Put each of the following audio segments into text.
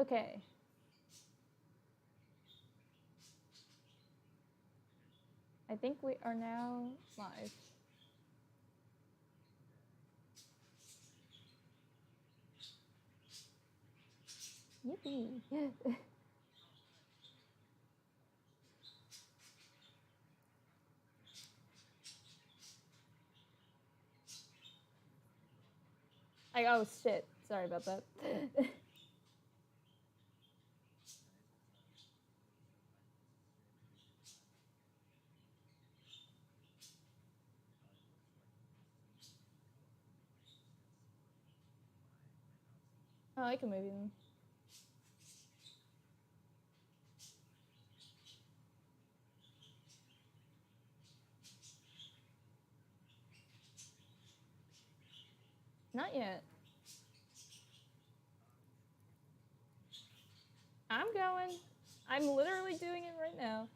Okay. I think we are now live. Yippee. Oh shit. Sorry about that. Oh, I can move you. Not yet. I'm going. I'm literally doing it right now.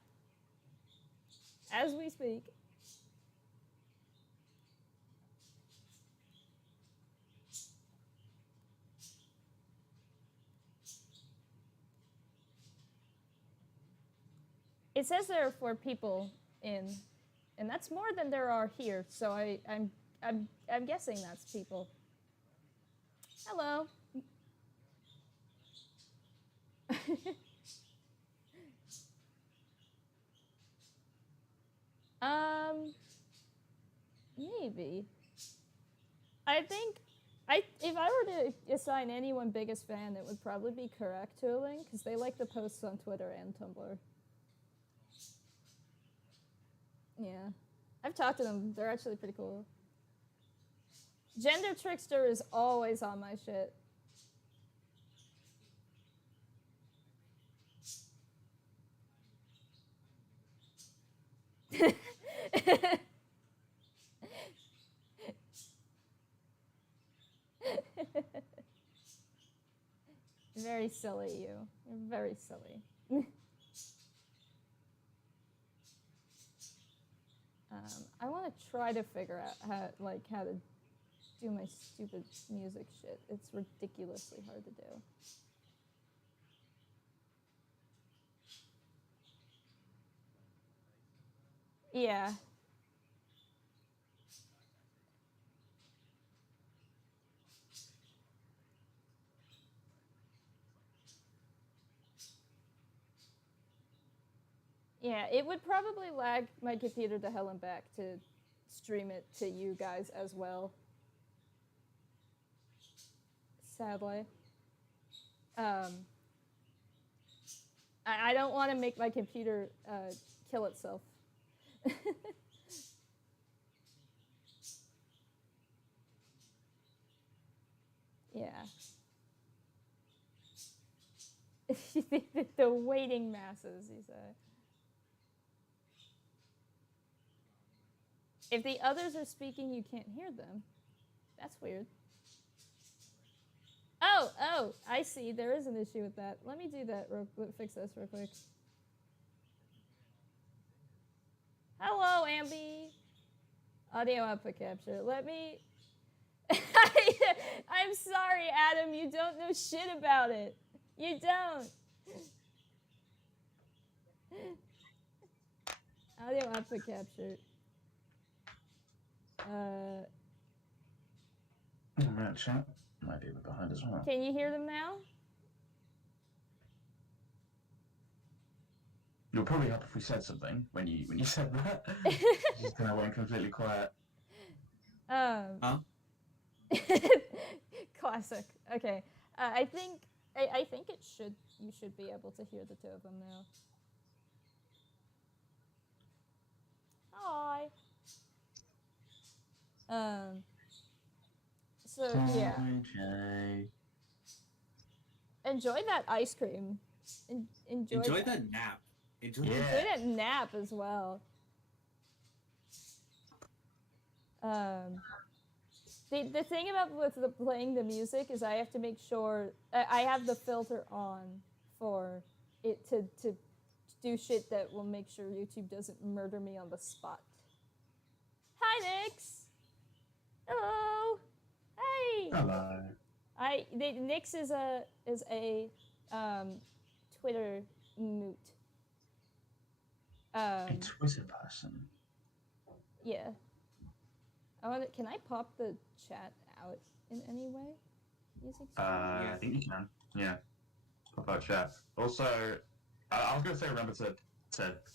As we speak. It says there are 4 people in, and that's more than there are here. So I'm guessing that's people. Hello. Maybe. I think if I were to assign anyone biggest fan, it would probably be PNGtuber, because they like the posts on Twitter and Tumblr. Yeah. I've talked to them. They're actually pretty cool. Gender Trickster is always on my shit. Very silly, you. You're very silly. I want to try to figure out how to do my stupid music shit. It's ridiculously hard to do. Yeah. Yeah, it would probably lag my computer to hell and back to stream it to you guys as well. Sadly. I don't want to make my computer kill itself. Yeah. The waiting masses, you say. If the others are speaking, you can't hear them. That's weird. Oh, I see. There is an issue with that. Let me do that fix this real quick. Hello, Ambi. Audio output capture. Let me... I'm sorry, Adam. You don't know shit about it. You don't. Audio output capture. Right, chat. Might be a bit behind as well. Can you hear them now? You'll probably help if we said something when you said that. Just kind of went completely quiet. Huh? Classic. Okay. I think you should be able to hear the 2 of them now. Hi. So yeah. Enjoy that ice cream. Enjoy that nap. Enjoy that nap as well. The thing about playing the music is I have to make sure I have the filter on for it to do shit that will make sure YouTube doesn't murder me on the spot. Hi, Nix. Hello. Hey. Hello. Nix is a Twitter moot. A Twitter person. Yeah. Can I pop the chat out in any way? Using I think you can. Yeah. Pop out chat. Also, I was gonna say remember to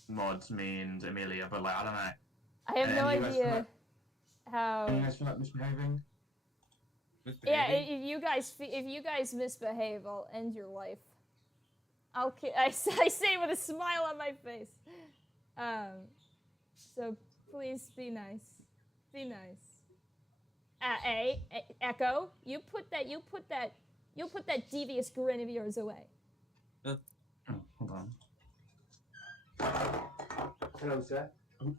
mod me and Amelia, but like I don't know. I have no idea how. Any of you guys feel like misbehaving? Yeah, if you guys misbehave, I'll end your life. I say with a smile on my face. So please be nice. Be nice. Echo, you put that devious grin of yours away. Oh, hold on. Hello, sir.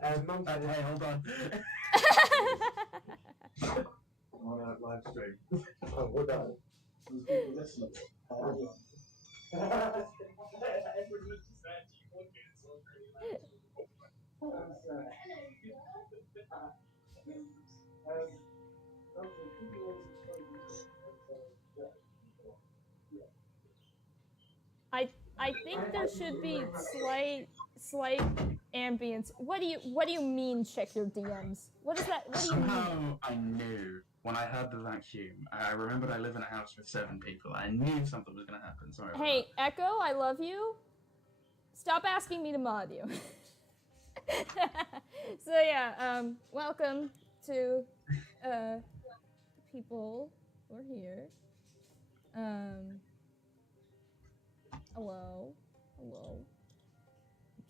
Hey, hold on. On our live stream. Oh, well done. I think there should be slight ambience. What do you mean check your DMs? What is that? What do you mean? Somehow I knew when I heard the vacuum. I remembered I live in a house with 7 people. I knew something was gonna happen. Sorry. Hey, Echo, I love you. Stop asking me to mod you. So yeah, welcome to people who are here. Hello. I'm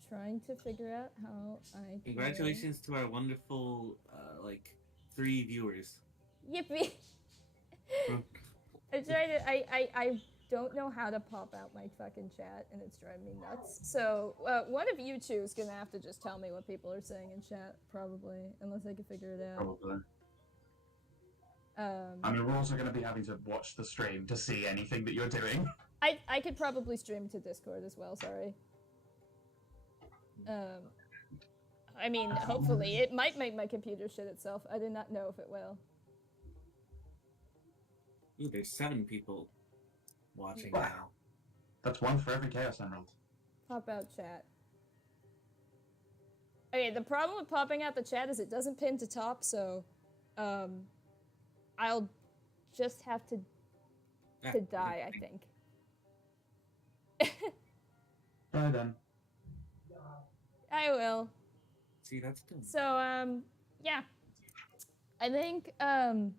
trying to figure out how I. Congratulations to our wonderful, 3 viewers. Yippee! I'm trying to. I don't know how to pop out my fucking chat, and it's driving me nuts. So one of you two is gonna have to just tell me what people are saying in chat, probably, unless I can figure it out. Probably. I mean, we're also going to be having to watch the stream to see anything that you're doing. I could probably stream to Discord as well, sorry. I mean, hopefully. It might make my computer shit itself. I do not know if it will. Ooh, there's 7 people watching now. That's 1 for every Chaos Emerald. Pop out chat. Okay, the problem with popping out the chat is it doesn't pin to top, so I'll just have to die, I think. Bye then. I will. See, that's good. So, yeah. I think I'm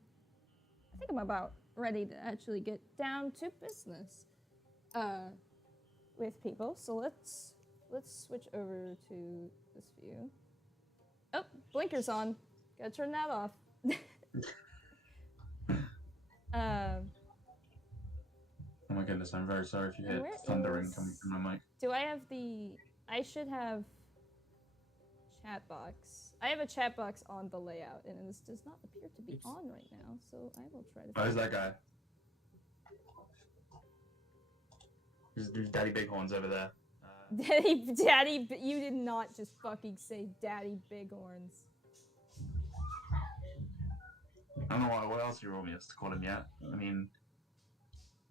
about ready to actually get down to business with people. So let's switch over to this view. Oh, blinker's on. Gotta turn that off. Oh my goodness, I'm very sorry if you hear thundering coming from my mic. Do I have I should have chat box. I have a chat box on the layout, and this does not appear to be on right now, so I will try to... Oh, who's that guy? There's Daddy Bighorns over there. Daddy, you did not just fucking say Daddy Bighorns. I don't know what else you want me to call him yet. I mean,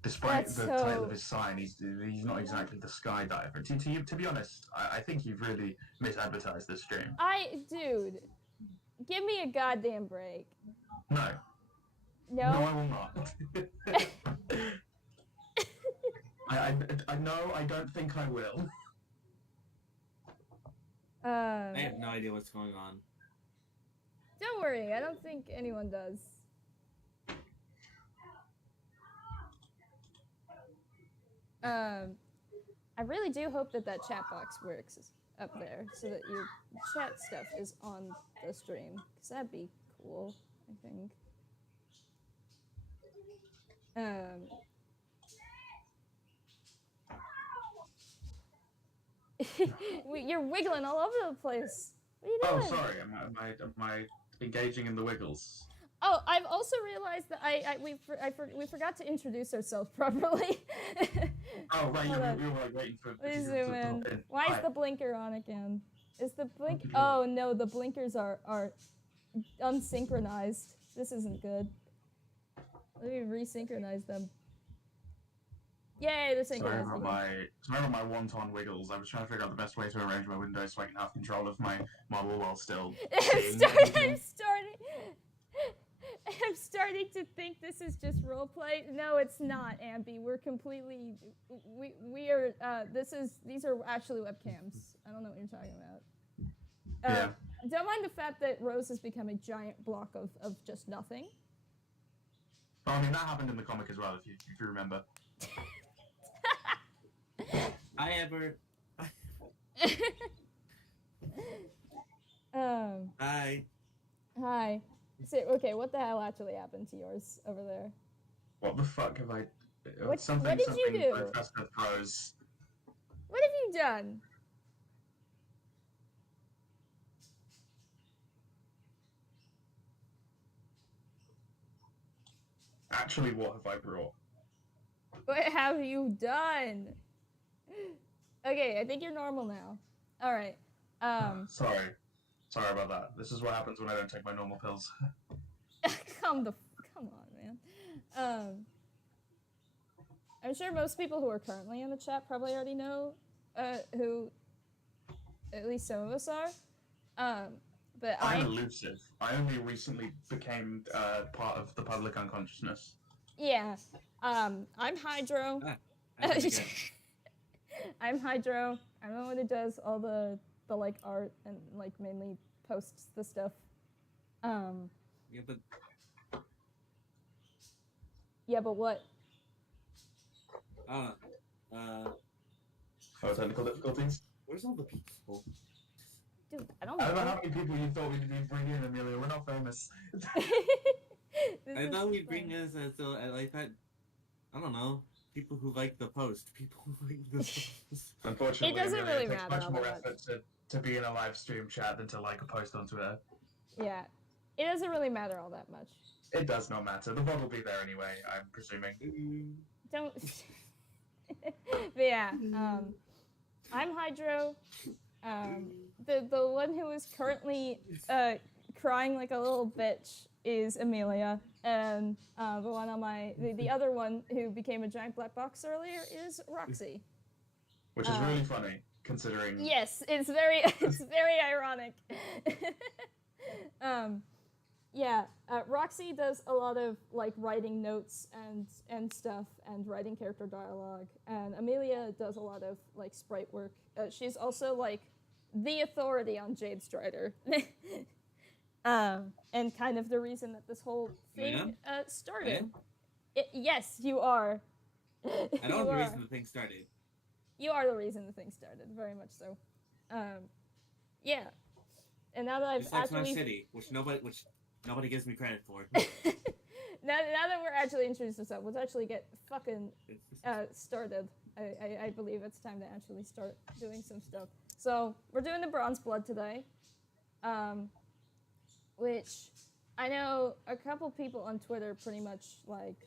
despite the title of his sign, he's not exactly the Skydiver. To be honest, I think you've really misadvertised this stream. Dude, give me a goddamn break. No. No? No, I will not. I know, I don't think I will. I have no idea what's going on. Don't worry, I don't think anyone does. I really do hope that chat box works up there so that your chat stuff is on the stream, because that'd be cool, I think. You're wiggling all over the place. What are you doing? Oh, sorry. Am I engaging in the wiggles? Oh, I've also realized that we forgot to introduce ourselves properly. Oh, right. You were like waiting for... Please zoom in. Why is the blinker on again? Is the blink... Oh, no, the blinkers are unsynchronized. This isn't good. Let me resynchronize them. Yay, they're Sorry synchronized. about my wonton wiggles. I was trying to figure out the best way to arrange my windows so I can have control of my model while still seeing everything. I'm starting to think this is just roleplay. No, it's not, Ambi. We're completely. We are. These are actually webcams. I don't know what you're talking about. Yeah. Don't mind the fact that Rose has become a giant block of just nothing. Well, I mean, that happened in the comic as well, if you remember. Hi, Egbert. Hi. Hi. So, okay, what the hell actually happened to yours over there? What the fuck have I... What did you do? Professor throws. What have you done? Actually, what have I brought? What have you done? Okay, I think you're normal now. All right. Sorry about that. This is what happens when I don't take my normal pills. Come on, man. I'm sure most people who are currently in the chat probably already know who at least some of us are. But I'm elusive. I only recently became part of the public unconsciousness. Yeah. I'm Hydro. I'm Hydro. I'm the one who does all the like art and like mainly posts the stuff. Yeah, but what? Technical difficulties? Where's all the people? Dude, I don't I don't know know. how many people you thought we'd bring in, Amelia. We're not famous. I thought we'd bring us as I thought, I don't know, people who like the post. People who like the post. Unfortunately, It doesn't Amelia, really it takes matter much all more that effort to be in a live stream chat than to like a post on Twitter. Yeah. It doesn't really matter all that much. It does not matter. The VOD will be there anyway, I'm presuming. Don't. But yeah, I'm Hydro. The one who is currently crying like a little bitch is Amelia, and the one on the other one who became a giant black box earlier is Roxy. Which is really funny, considering... Yes, it's very ironic. Yeah, Roxy does a lot of like writing notes and stuff and writing character dialogue, and Amelia does a lot of like sprite work. She's also like the authority on Jade Strider, and kind of the reason that this whole thing started. Yes, you are. I know the reason the thing started. You are the reason the thing started, very much so. Yeah, and now that I've Just like actually Smash City, which nobody gives me credit for. now that we're actually introduced to stuff, let's actually get fucking started. I believe it's time to actually start doing some stuff. So we're doing the Bronze Blood today, which I know a couple people on Twitter pretty much like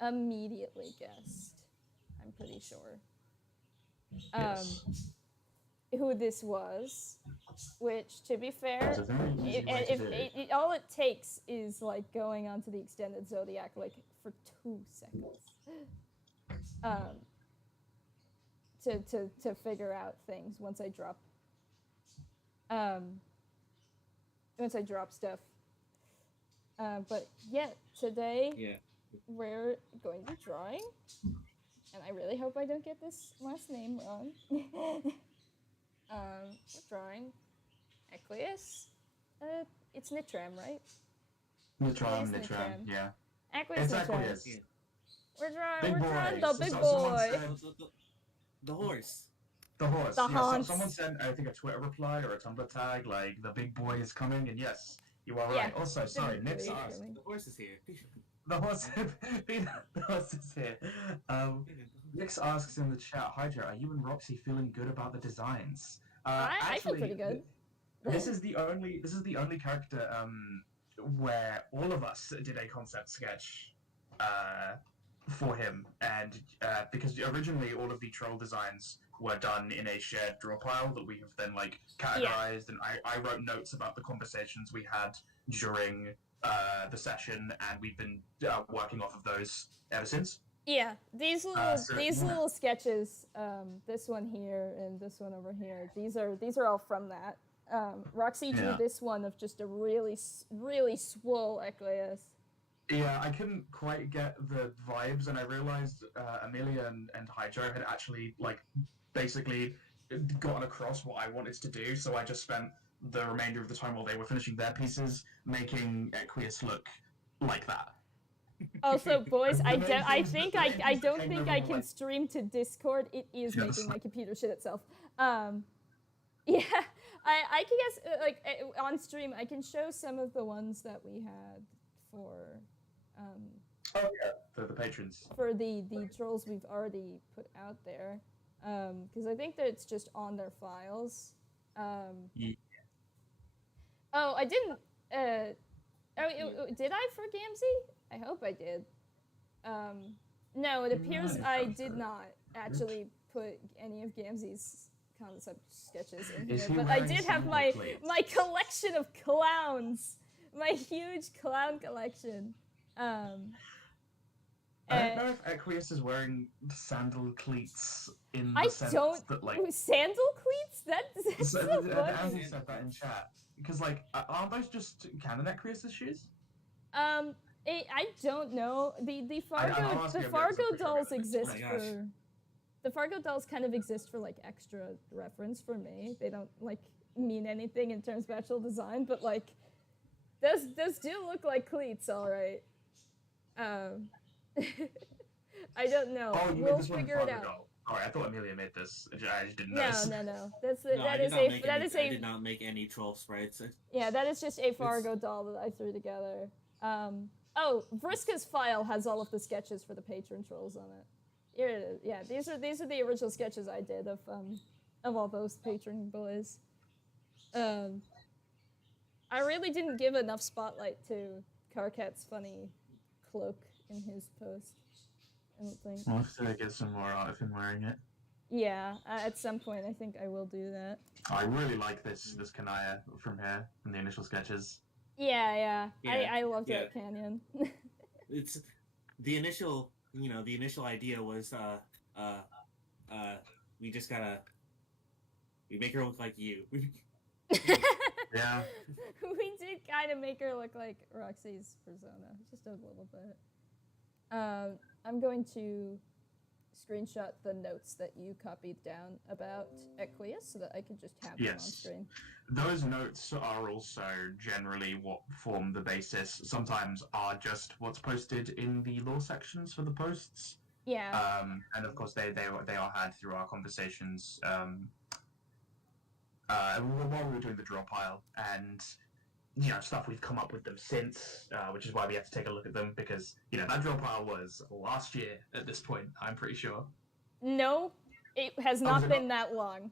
immediately guessed. I'm pretty sure Yes. who this was. Which, to be fair, It's a very easy way to do it. all it takes is like going onto the extended Zodiac like for 2 seconds, to figure out things once I drop stuff. But yeah, today we're going to be drawing, and I really hope I don't get this last name wrong. We're drawing Aqueous. It's Nitram, right? Nitram, yeah. Aqueous It's Nitram. Aqueous. We're drawing Big the boy. big Someone boy. said- The horse. The horse. The yes, Hans. someone sent, I think, a Twitter reply or a Tumblr tag, like, the big boy is coming, and yes, you are right. Yeah, Also, sorry, big Nick's boy is asked. coming. The horse is here. The horse, the horse is here. Nix asks in the chat, Hydra, are you and Roxy feeling good about the designs? I feel pretty good. This is the only character where all of us did a concept sketch for him, and because originally all of the troll designs were done in a shared draw pile that we have then like categorized, and I wrote notes about the conversations we had during the session, and we've been working off of those ever since. Yeah, these yeah. little sketches, this one here and this one over here. These are all from that. Roxy drew this one of just a really swole Equius. Yeah, I couldn't quite get the vibes, and I realized Amelia and Hydro had actually basically gotten across what I wanted to do. So I just spent the remainder of the time while they were finishing their pieces making Equius look like that. Also, boys, I don't think I can stream to Discord. It is making my computer shit itself. Yeah, I can guess on stream I can show some of the ones that we had for. Oh yeah, for the patrons. For the trolls we've already put out there, because I think that it's just on their files. Yeah. Oh, I didn't. Did I for Gamzee? I hope I did. No, it appears I did not actually put any of Gamzee's concept sketches in here, but I did have my collection of clowns, my huge clown collection. I don't know if Equius is wearing sandal cleats in the sense that sandal cleats? That's so funny. Andy said that in chat. Because aren't those just canon Equius' shoes? I don't know. The Fargo dolls exist for. The Fargo dolls kind of exist for extra reference for me. They don't mean anything in terms of actual design, but those do look like cleats, all right. I don't know. Oh, you we'll made this figure one it out. Doll. Alright, I thought Amelia made this. I just didn't know. No. I did not make any troll sprites. Yeah, that is just a Fargo doll that I threw together. Oh, Vriska's file has all of the sketches for the patron trolls on it. Here it is. Yeah, these are the original sketches I did of all those patron boys. I really didn't give enough spotlight to Karkat's funny cloak in his post. I don't think. We'll have to get some more out of him wearing it. Yeah, at some point I think I will do that. I really like this Kanaya from here, from the initial sketches. Yeah. I loved that canyon. It's the initial, the initial idea was we just gotta make her look like you. Yeah. We did kind of make her look like Roxy's persona, just a little bit. I'm going to screenshot the notes that you copied down about Equius so that I can just have them on screen. Those notes are also generally what form the basis. Sometimes are just what's posted in the lore sections for the posts. Yeah. And of course they are had through our conversations while we were doing the draw pile, and stuff we've come up with them since, which is why we have to take a look at them, because that draw pile was last year at this point, I'm pretty sure. No, it has not been that long.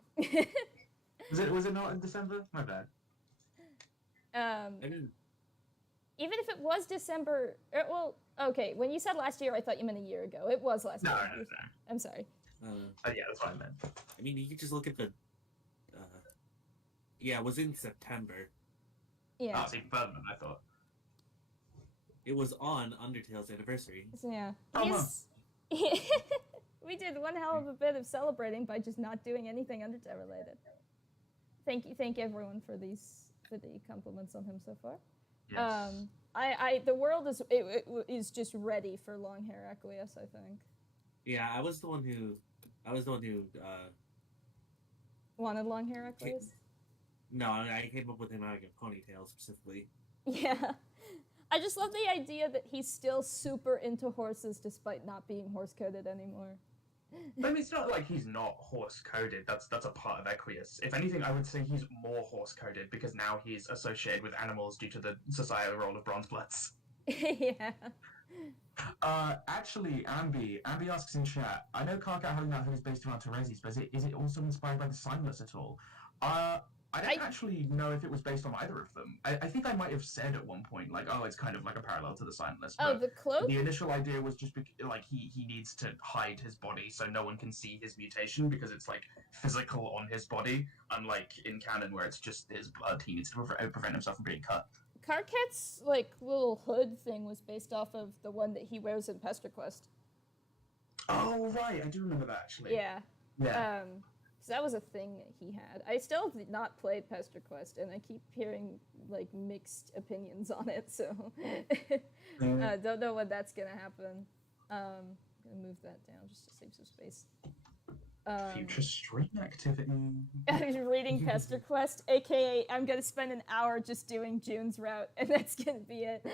Was it not in December? My bad. Even if it was December, okay, when you said last year, I thought you meant a year ago. It was last year. No. I'm sorry. Yeah, that's what I meant. I mean, you could just look at the. It was in September. Yeah. Oh, it's even further than I thought. It was on Undertale's anniversary. So, yeah. Oh, We did one hell of a bit of celebrating by just not doing anything Undertale related. Thank everyone for the compliments on him so far. Yes. The world is just ready for long hair Equius, I think. Yeah, I was the one who wanted long hair Equius. No, I came up with him having a ponytail specifically. Yeah. I just love the idea that he's still super into horses despite not being horse-coded anymore. I mean, it's not like he's not horse-coded. That's a part of Equius. If anything, I would say he's more horse-coded because now he's associated with animals due to the societal role of Bronzebloods. Yeah. Actually, Ambi asks in chat, I know Karkat Holy Now is based around Teresis, but is it also inspired by the Signless at all? I don't actually know if it was based on either of them. I think I might have said at one point, it's kind of like a parallel to the Signless. Oh, the cloak? The initial idea was just he needs to hide his body so no one can see his mutation because it's physical on his body, unlike in canon where it's just his blood. He needs to prevent himself from being cut. Karkat's little hood thing was based off of the one that he wears in PesterQuest. Oh right, I do remember that actually. Yeah. Yeah. Because that was a thing that he had. I still have not played Pester Quest, and I keep hearing like mixed opinions on it. So don't know when that's gonna happen. I'm gonna move that down just to save some space. Future stream activity. I'm reading Pester Quest, aka I'm gonna spend an hour just doing June's route, and that's gonna be it.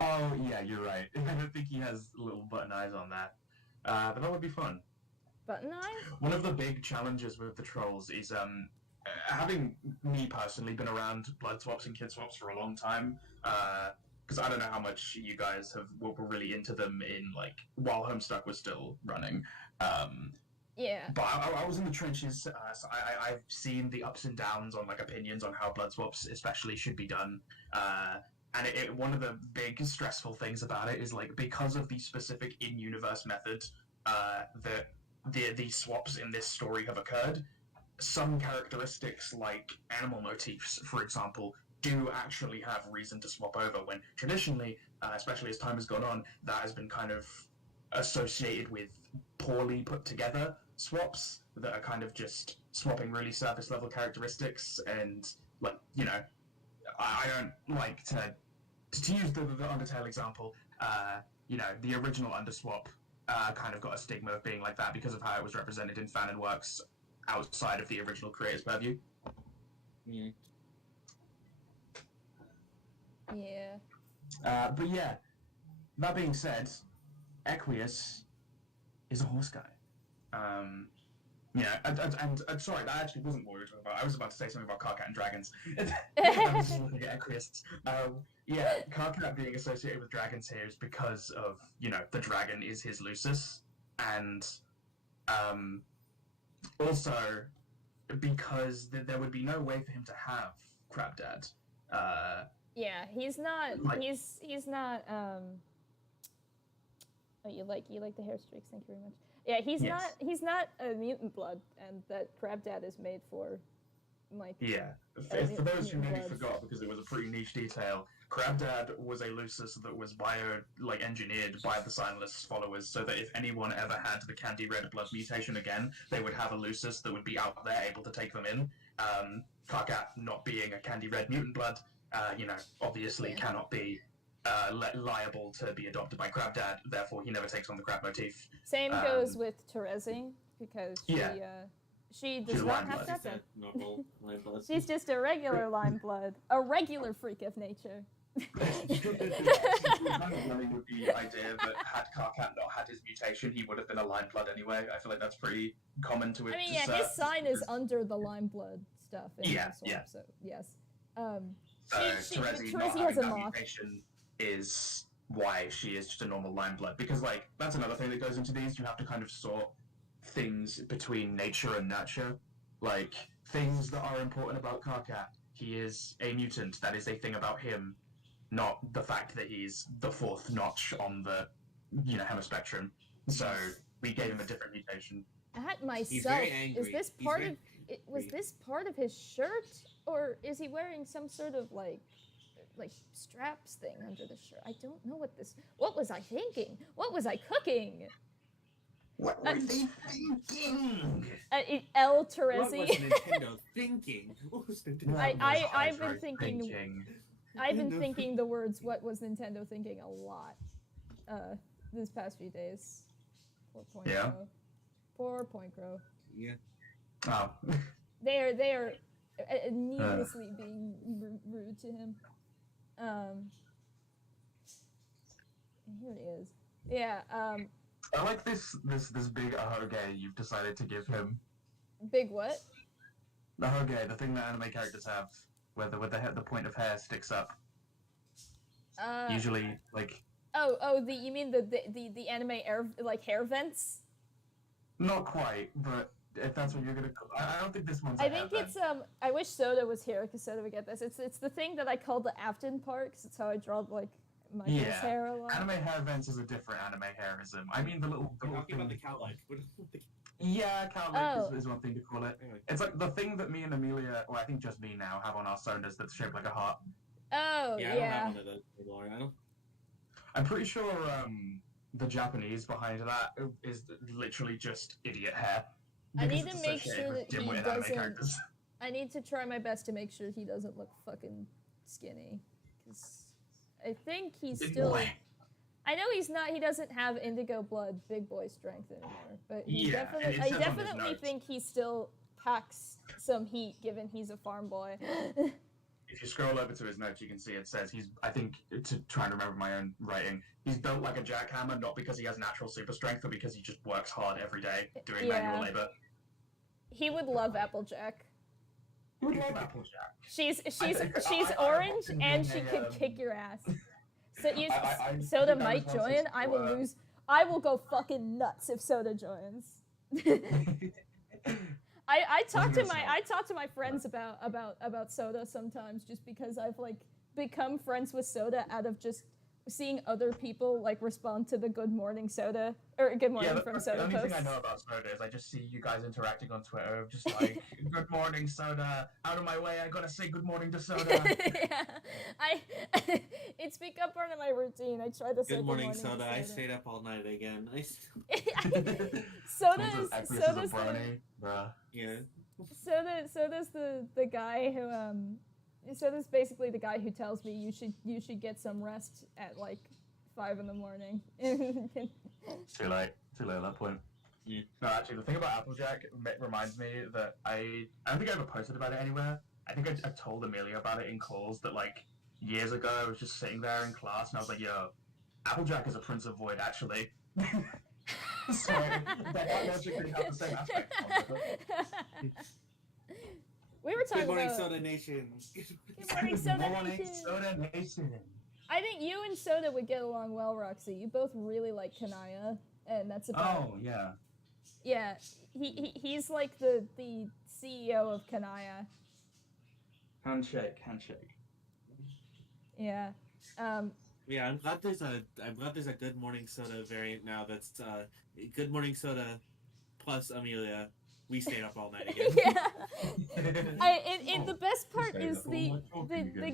Oh yeah, you're right. I don't think he has little button eyes on that, but that would be fun. Button eyes? One of the big challenges with the trolls is having me personally been around blood swaps and kid swaps for a long time. Because I don't know how much you guys were really into them in like while Homestuck was still running. Yeah. But I was in the trenches. So I've seen the ups and downs on like opinions on how blood swaps especially should be done. And one of the big stressful things about it is like because of the specific in-universe method that the swaps in this story have occurred, some characteristics like animal motifs, for example, do actually have reason to swap over when traditionally, especially as time has gone on, that has been kind of associated with poorly put together swaps that are kind of just swapping really surface level characteristics. And like, you know, I don't like to use the Undertale example. You know, the original Underswap kind of got a stigma of being like that because of how it was represented in fan and works outside of the original creator's purview. Yeah. Yeah. But yeah, that being said, Equius is a horse guy. Yeah, and sorry, that actually wasn't what we were talking about. I was about to say something about Karkat and dragons. I was just looking at Equius. Yeah, Karkat being associated with dragons here is because of, you know, the dragon is his Lucis, and also because there would be no way for him to have Crabdad. Yeah, he's not. Like, he's not. Oh, you like the hair streaks. Thank you very much. Yeah, he's yes. not. He's not a mutant blood, and that Crabdad is made for. Like. Yeah, for those who maybe forgot, because it was a pretty niche detail, Crabdad was a Lucis that was engineered by the Signless followers, so that if anyone ever had the Candy Red blood mutation again, they would have a Lucis that would be out there able to take them in. Karkat not being a Candy Red mutant blood, you know, obviously cannot be liable to be adopted by Crabdad, therefore he never takes on the crab motif. Same goes with Terezi, because she does not have Crabdad. She's just a regular lime blood, a regular freak of nature. kind of running with the idea that had Karkat not had his mutation, he would have been a lime blood anyway. I feel like that's pretty common to it. I mean, yeah, his sign is under the lime blood stuff. In swap, so yes. Terezi not having that mutation is why she is just a normal lime blood, because like that's another thing that goes into these. You have to kind of sort things between nature and nurture, like things that are important about Karkat. He is a mutant. That is a thing about him, not the fact that he's the fourth notch on the, you know, hemispectrum. So we gave him a different mutation. At myself, He's very angry. Is this part of it? Was this part of his shirt, or is he wearing some sort of like straps thing under the shirt? I don't know what this. What was I thinking? What was I cooking? What were they thinking? El What Terezi. was Nintendo thinking? What was Nintendo? I've been thinking. I've been thinking the words "What was Nintendo thinking?" a lot. This past few days. Poor Point Yeah. Crow. Poor Point Crow. Yeah. Oh. They are needlessly being rude to him. And here he is. Yeah. I like this big ahoge you've decided to give him. Big what? The ahoge, the thing that anime characters have, where the point of hair sticks up. Usually, like. You mean the anime hair vents? Not quite, but if that's what you're gonna call, I don't think this one's. I think it's I wish Soda was here because Soda would get this. It's the thing that I call the Afton part because it's how I draw like my hair a lot. Anime hair vents is a different anime hairism. I mean the little Talking about the cowlick. Yeah, cowlick is one thing to call it. It's like the thing that me and Amelia, or I think just me now, have on our sonas that's shaped like a heart. Oh, yeah. I don't have one of those anymore. I'm pretty sure the Japanese behind that is literally just idiot hair. I need Because to it's make associated sure with that he dimwitted anime doesn't. characters. I need to try my best to make sure he doesn't look fucking skinny, because I think he's Big still. boy. I know he's not. He doesn't have indigo blood, big boy strength anymore. But he Yeah, and it I says on his definitely notes. think he still packs some heat, given he's a farm boy. If you scroll over to his notes, you can see it says he's, I think, to try and remember my own writing, he's built like a jackhammer, not because he has natural super strength, but because he just works hard every day doing manual labor. He would love Applejack. Who would love Applejack? She's I orange often and bring she a, could kick your ass. So I Soda think I might was once join. I will lose. I will go fucking nuts if Soda joins. I talk to my friends about Soda sometimes, just because I've like become friends with Soda out of just seeing other people like respond to the Good Morning Soda or Good Morning from Soda posts. The only thing I posts. know about Soda is I just see you guys interacting on Twitter, just like, good morning, Soda, out of my way, I gotta say good morning to Soda. Yeah, it's become part of my routine. I try to say Good morning, to Soda. I stayed up all night again. Soda's yeah. Soda's the guy who Soda's basically the guy who tells me you should get some rest at like 5 a.m. Too late at that point. Yeah. No, actually, the thing about Applejack reminds me that I don't think I ever posted about it anywhere. I think I told Amelia about it in calls that like years ago I was just sitting there in class and I was like, yo, Applejack is a Prince of Void actually. So they don't logically have the same aspect. We were talking Good morning, about Soda Nation. Good morning, Soda Nation. Soda Nation. I think you and Soda would get along well, Roxy. You both really like Kanaya, and that's about. Oh yeah. Yeah, he's like the CEO of Kanaya. Handshake. Yeah. Yeah, I'm glad there's a Good Morning Soda variant now. That's Good Morning Soda plus Amelia. We stayed up all night again. Yeah. The best part is the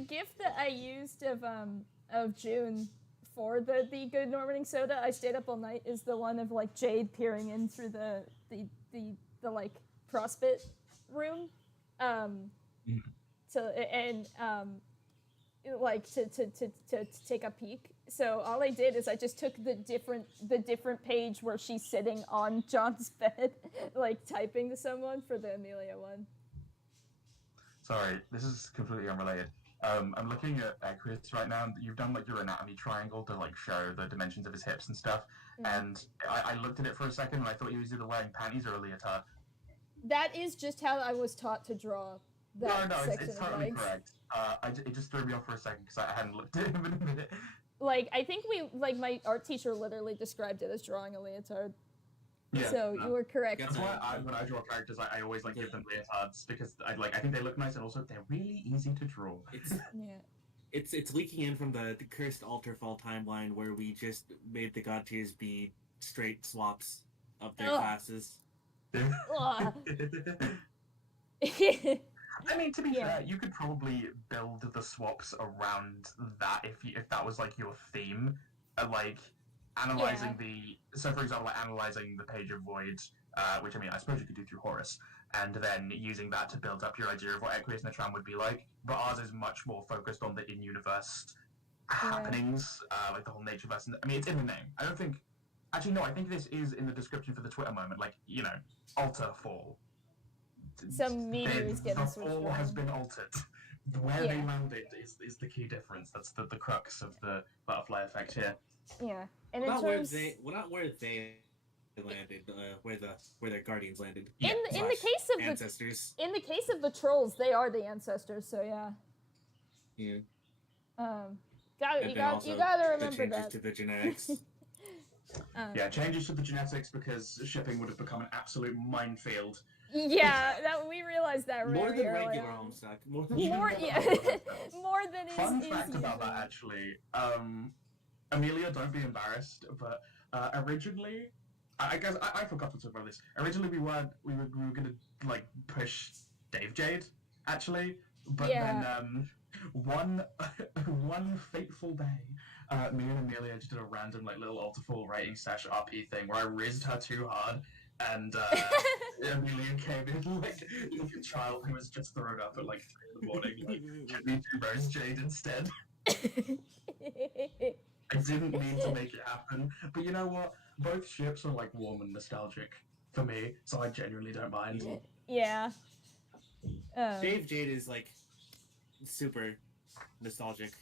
gift that I used of June for the Good Morning Soda. I stayed up all night is the one of like Jade peering in through the like prospect room. Like to take a peek. So all I did is I just took the different page where she's sitting on John's bed, like typing to someone for the Amelia one. Sorry, this is completely unrelated. I'm looking at Egbert right now, and you've done like your anatomy triangle to like show the dimensions of his hips and stuff. And I looked at it for a second, and I thought he was either wearing panties or a leotard. That is just how I was taught to draw that section it's of totally legs. correct. It just threw me off for a second because I hadn't looked at him in a minute. Like, I think my art teacher literally described it as drawing a leotard. Yeah, so you were correct. That's why when I draw characters, I always like give them leotards because I think they look nice and also they're really easy to draw. It's leaking in from the cursed ALTERFALL timeline where we just made the god tiers be straight swaps of their classes. I mean, to be fair, you could probably build the swaps around that if that was like your theme, like analyzing so for example, like analyzing the page of Void, which I mean, I suppose you could do through Horus, and then using that to build up your idea of what Equus Natram would be like. But ours is much more focused on the in-universe happenings, like the whole natureverse. I mean, it's in the name. I don't think. Actually, no. I think this is in the description for the Twitter moment. Like, you know, ALTERFALL. Some meteors getting switched around. The fall has been altered. Where they landed is the key difference. That's the crux of the butterfly effect here. Yeah, and not where they landed, where their guardians landed. In the case of ancestors. In the case of the trolls, they are the ancestors. So yeah. Yeah. You gotta remember that. To the genetics. Changes to the genetics because shipping would have become an absolute minefield. Yeah, we realized that more really than early regular on. Homestuck. More than Fun is fact usual. about that, actually. Amelia, don't be embarrassed, but originally, I guess I forgot to talk about this. Originally, we were gonna like push Dave Jade, actually, but then one fateful day, me and Amelia just did a random like little ALTERFALL writing / RP thing where I rizzed her too hard, and Amelia came in like a child who was just thrown up at like 3 in the morning. Like, can we do Rose Jade instead? I didn't mean to make it happen, but you know what? Both ships are like warm and nostalgic for me, so I genuinely don't mind. Yeah. Dave Jade is like super nostalgic.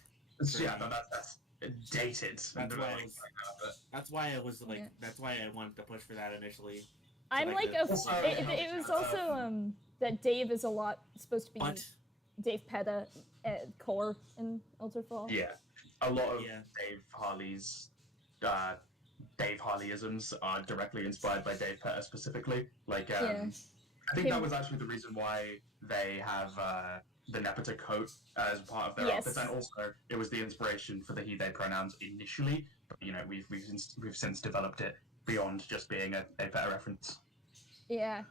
Yeah, no, that's dated. That's why I was like. Yeah. That's why I wanted to push for that initially. So I'm like it was also that Dave is a lot supposed to be Dave Petta at core in ALTERFALL. Yeah, a lot of Dave Harleyisms are directly inspired by Dave Petta specifically. Like, I think that was actually the reason why they have the Nepeta coat as part of their outfits, and also it was the inspiration for the he/they pronouns initially. But, you know, we've since developed it beyond just being a Petta reference. Yeah.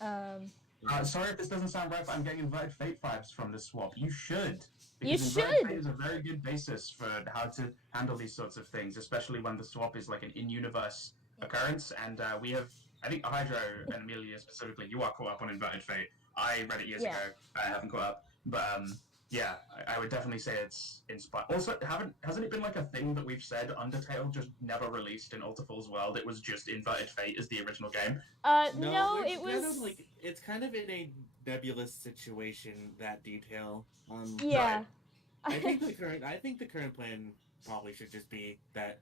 Sorry if this doesn't sound right, but I'm getting Inverted Fate vibes from this swap. You should. Because Inverted Fate is a very good basis for how to handle these sorts of things, especially when the swap is like an in-universe occurrence. And we have, I think Hydro and Amelia specifically, you are caught up on Inverted Fate. I read it years ago. I haven't caught up. But yeah, I would definitely say it's inspired. Also, hasn't it been like a thing that we've said Undertale just never released in ALTERFALL's world? It was just Inverted Fate as the original game? No, it was... Kind of like, it's kind of in a nebulous situation, that detail. Yeah. Right. I think the current plan probably should just be that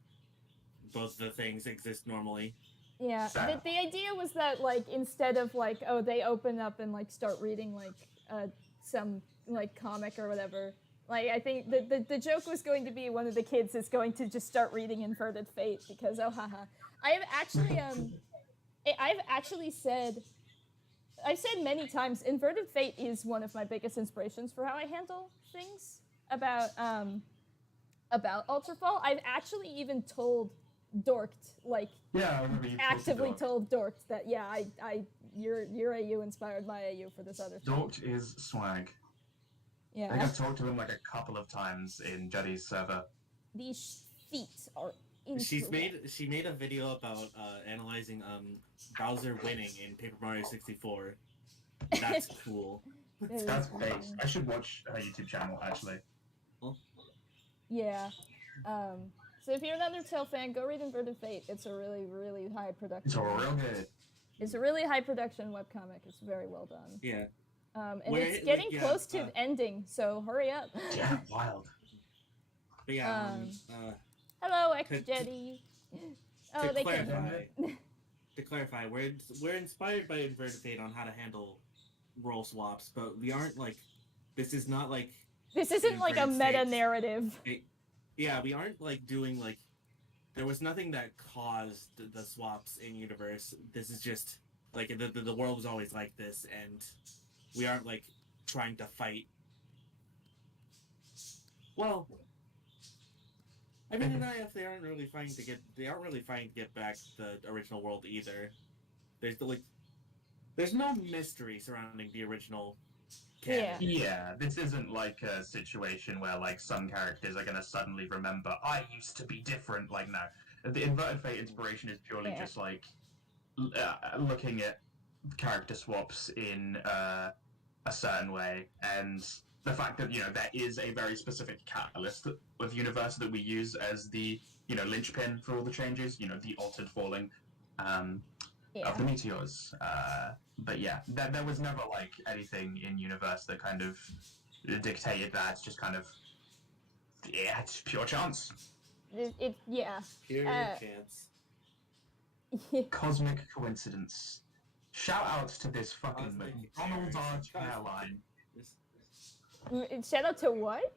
both the things exist normally. Yeah, the idea was that, like, instead of, like, oh, they open up and, like, start reading, like, some, like, comic or whatever, like, I think the joke was going to be one of the kids is going to just start reading Inverted Fate, because, oh, haha. I've said many times, Inverted Fate is one of my biggest inspirations for how I handle things about ALTERFALL. I've actually even told Dorked, like, actively told Dorked that, your AU inspired my AU for this other thing. Dorked is swag. Yeah. I think I've talked to him like a couple of times in Jetty's server. These feet are She made a video about analyzing Bowser winning in Paper Mario 64. That's cool. That's base. I should watch her YouTube channel, actually. Yeah. So if you're an Undertale fan, go read Inverted Fate. It's a really, really high production. It's real good. It's a really high production webcomic. It's very well done. Yeah. And it's getting close to ending, so hurry up. Yeah, wild. But yeah. Hello, X-Jetty. Oh, they to clarify, we're inspired by Inverted Fate on how to handle role swaps, but we aren't like. This isn't like a meta narrative. Yeah, we aren't like doing like. There was nothing that caused the swaps in universe. This is just like the world was always like this, and we aren't like trying to fight. Well, I mean, in IF they aren't really trying to get back the original world either. There's no mystery surrounding the original canon. Yeah, this isn't like a situation where like some characters are gonna suddenly remember I used to be different. Like, no, the Inverted Fate inspiration is purely just like looking at character swaps in a certain way, and the fact that there is a very specific catalyst of universe that we use as the linchpin for all the changes. The altered falling of the meteors. But yeah, there was never like anything in universe that kind of dictated that. It's just kind of it's pure chance. Pure chance. Cosmic coincidence. Shout out to this fucking McDonald's arch hairline. Shout out to what?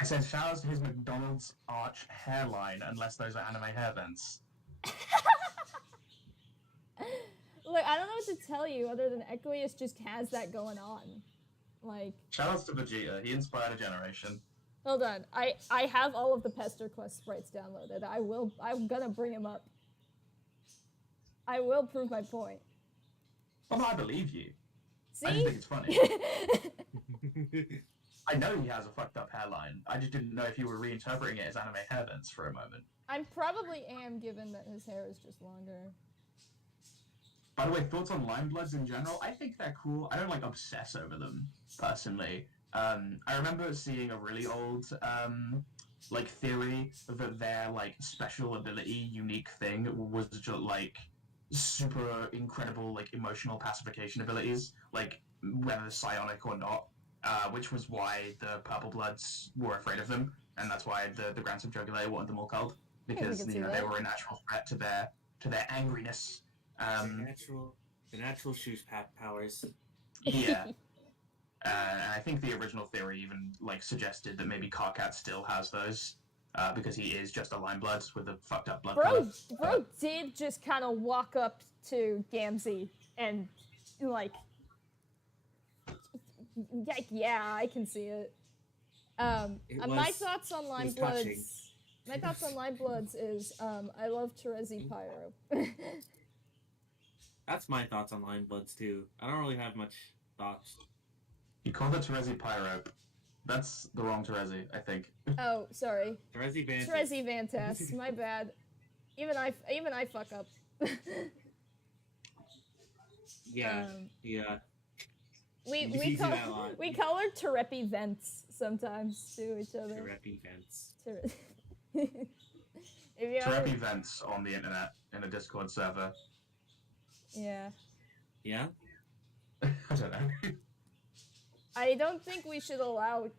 I said shout out to his McDonald's arch hairline, unless those are anime hairbends. Look, I don't know what to tell you other than Echoius just has that going on. Like, shoutouts to Vegeta, he inspired a generation. Hold on, I have all of the Pester Quest sprites downloaded. I'm gonna bring him up. I will prove my point. Well, I believe you. See? I just think it's funny. I know he has a fucked up hairline. I just didn't know if you were reinterpreting it as anime heavens for a moment. I probably am, given that his hair is just longer. By the way, thoughts on Lime Bloods in general? I think they're cool. I don't, like, obsess over them, personally. I remember seeing a really old, like, theory that their, like, special ability, unique thing was just, like, super incredible, like, emotional pacification abilities, like, whether psionic or not, which was why the Purple Bloods were afraid of them, and that's why the Grand Subjugulator wanted them all culled, because, you know, they were a natural threat to their angriness. The natural shoes powers. Yeah. And I think the original theory even, like, suggested that maybe Karkat still has those, because he is just a Lime Blood with a fucked up blood color. Bro did just kind of walk up to Gamzee and, like, yeah, I can see it. My thoughts on Lime Bloods... My thoughts on Lime Bloods is, I love Terezi Pyro. That's my thoughts on Lime Bloods, too. I don't really have much thoughts. You called it Terezi Pyro. That's the wrong Terezi, I think. Oh, sorry. Terezi Vantas. Terezi Vantas, my bad. Even I fuck up. Yeah, yeah. We call her Terepi Vents sometimes to each other. Terepi Vents. Terepi Vents on the internet in a Discord server. Yeah. Yeah? I don't know. I don't think we should allow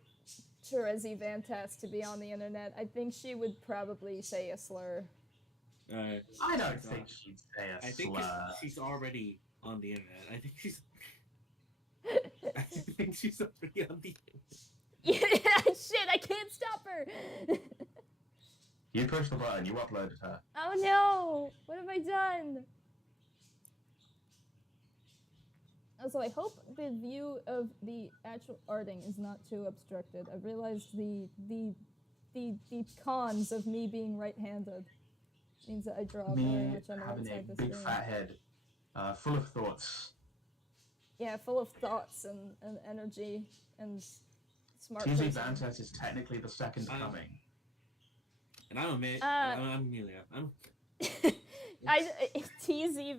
Terezi Vantas to be on the internet. I think she would probably say a slur. I don't think she'd say a slur. I think she's already on the internet. I think she's already on the internet. Yeah, shit, I can't stop her! You pushed the button, you uploaded her. Oh no! What have I done? Also, I hope the view of the actual arting is not too obstructed. I've realized the cons of me being right-handed. Means that I draw very much on the right side of the screen. Big fat head, full of thoughts. Yeah, full of thoughts and energy and smart. TZ Vantas is technically the second coming. And I'm Amelia. TZ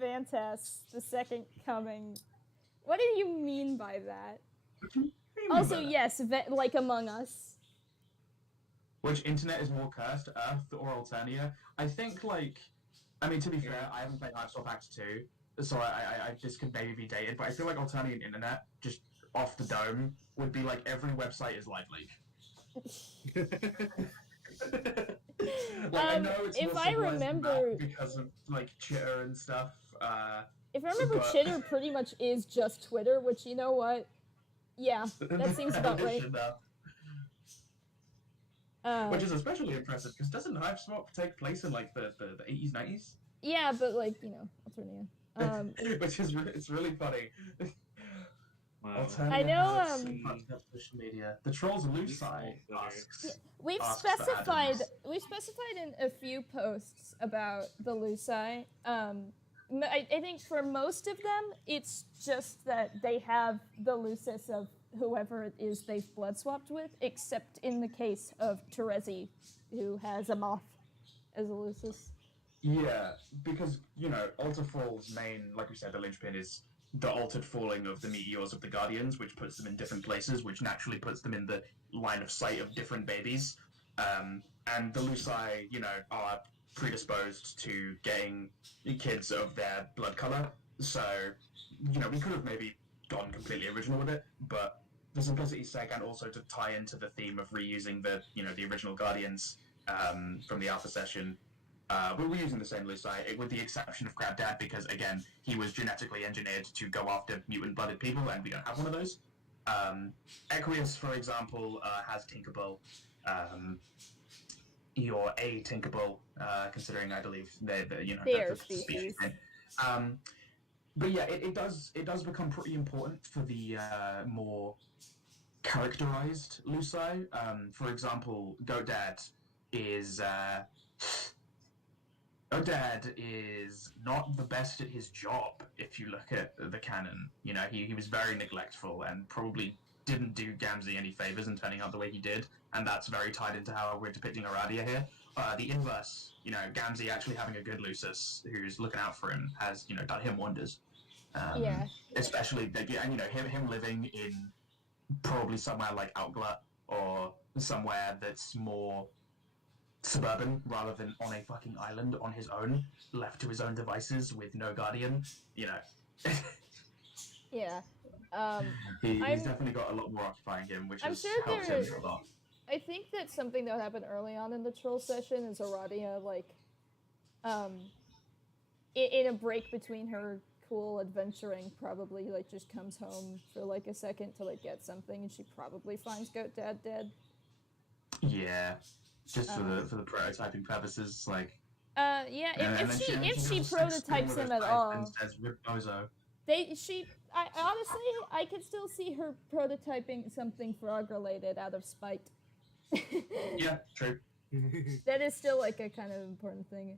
Vantas, the second coming. What do you mean by that? Also, yes, like Among Us. Which internet is more cursed, Earth or Alternia? I think, like, I mean, to be fair, I haven't played Lifestyle Act 2, so this could maybe be dated, but I feel like Alternia and internet, just off the dome, would be like every website is Live Leak. I know it's if I remember, because of, like, Chitter and stuff, if I remember, Chitter pretty much is just Twitter, which, you know what? Yeah, that seems about right. Which is especially impressive, because doesn't Hive Swap take place in, like, the 80s, 90s? Yeah, but, like, you know, Alternia. Which is it's really funny. Wow. I know, social media. The trolls Lucai asks. Yeah, we've specified in a few posts about the Lucai. I think for most of them, it's just that they have the Lucis of whoever it is they've blood swapped with, except in the case of Terezi, who has a moth as a Lucis. Yeah, because, you know, ALTERFALL's main, like we said, the linchpin is the altered falling of the meteors of the Guardians, which puts them in different places, which naturally puts them in the line of sight of different babies. And the Lucai, you know, are predisposed to getting kids of their blood color. So, you know, we could have maybe gone completely original with it, but for simplicity's sake, and also to tie into the theme of reusing the, you know, the original Guardians from the Alpha session, we're reusing the same Lucai, with the exception of Crab Dad, because, again, he was genetically engineered to go after mutant-blooded people, and we don't have one of those. Equius, for example, has Tinkerbell. You're a Tinkerbell, considering, I believe, they're the species. But yeah, it does become pretty important for the more characterized Lucai. For example, Godad is not the best at his job, if you look at the canon. You know, he was very neglectful and probably didn't do Gamzee any favors in turning out the way he did. and that's very tied into how we're depicting Aradia here. The inverse, you know, Gamzee actually having a good Lucis who's looking out for him has, you know, done him wonders. Yeah. Especially, and you know, him living in probably somewhere like Outglut or somewhere that's more suburban rather than on a fucking island on his own, left to his own devices with no guardian, you know. Yeah. He's definitely got a lot more occupying him, which has helped him a lot. I think that something that happened early on in the troll session is Aradia, like, in a break between her cool adventuring, probably, like, just comes home for, like, a second to, like, get something, and she probably finds Goat Dad dead. Yeah. Just for the prototyping purposes, like... yeah, if she prototypes him at all... And says, "Rip Bozo." Honestly, I could still see her prototyping something frog-related out of spite. Yeah, true. That is still, like, a kind of important thing.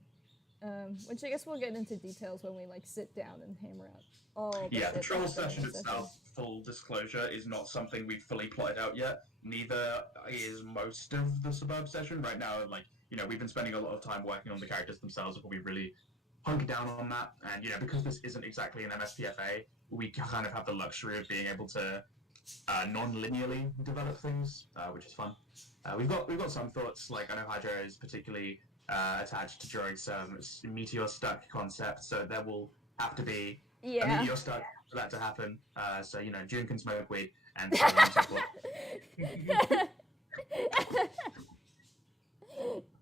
Which I guess we'll get into details when we, like, sit down and hammer out all the the troll session itself, full disclosure, is not something we've fully plotted out yet. Neither is most of the Suburb session. Right now, like, you know, we've been spending a lot of time working on the characters themselves before we really hunker down on that. And, you know, because this isn't exactly an MSPFA, we kind of have the luxury of being able to non-linearly develop things, which is fun. We've got some thoughts, like, I know Hydra is particularly attached to Joyce's meteor stuck concept, so there will have to be a meteor stuck for that to happen. So, you know, June can smoke weed and so on and so forth.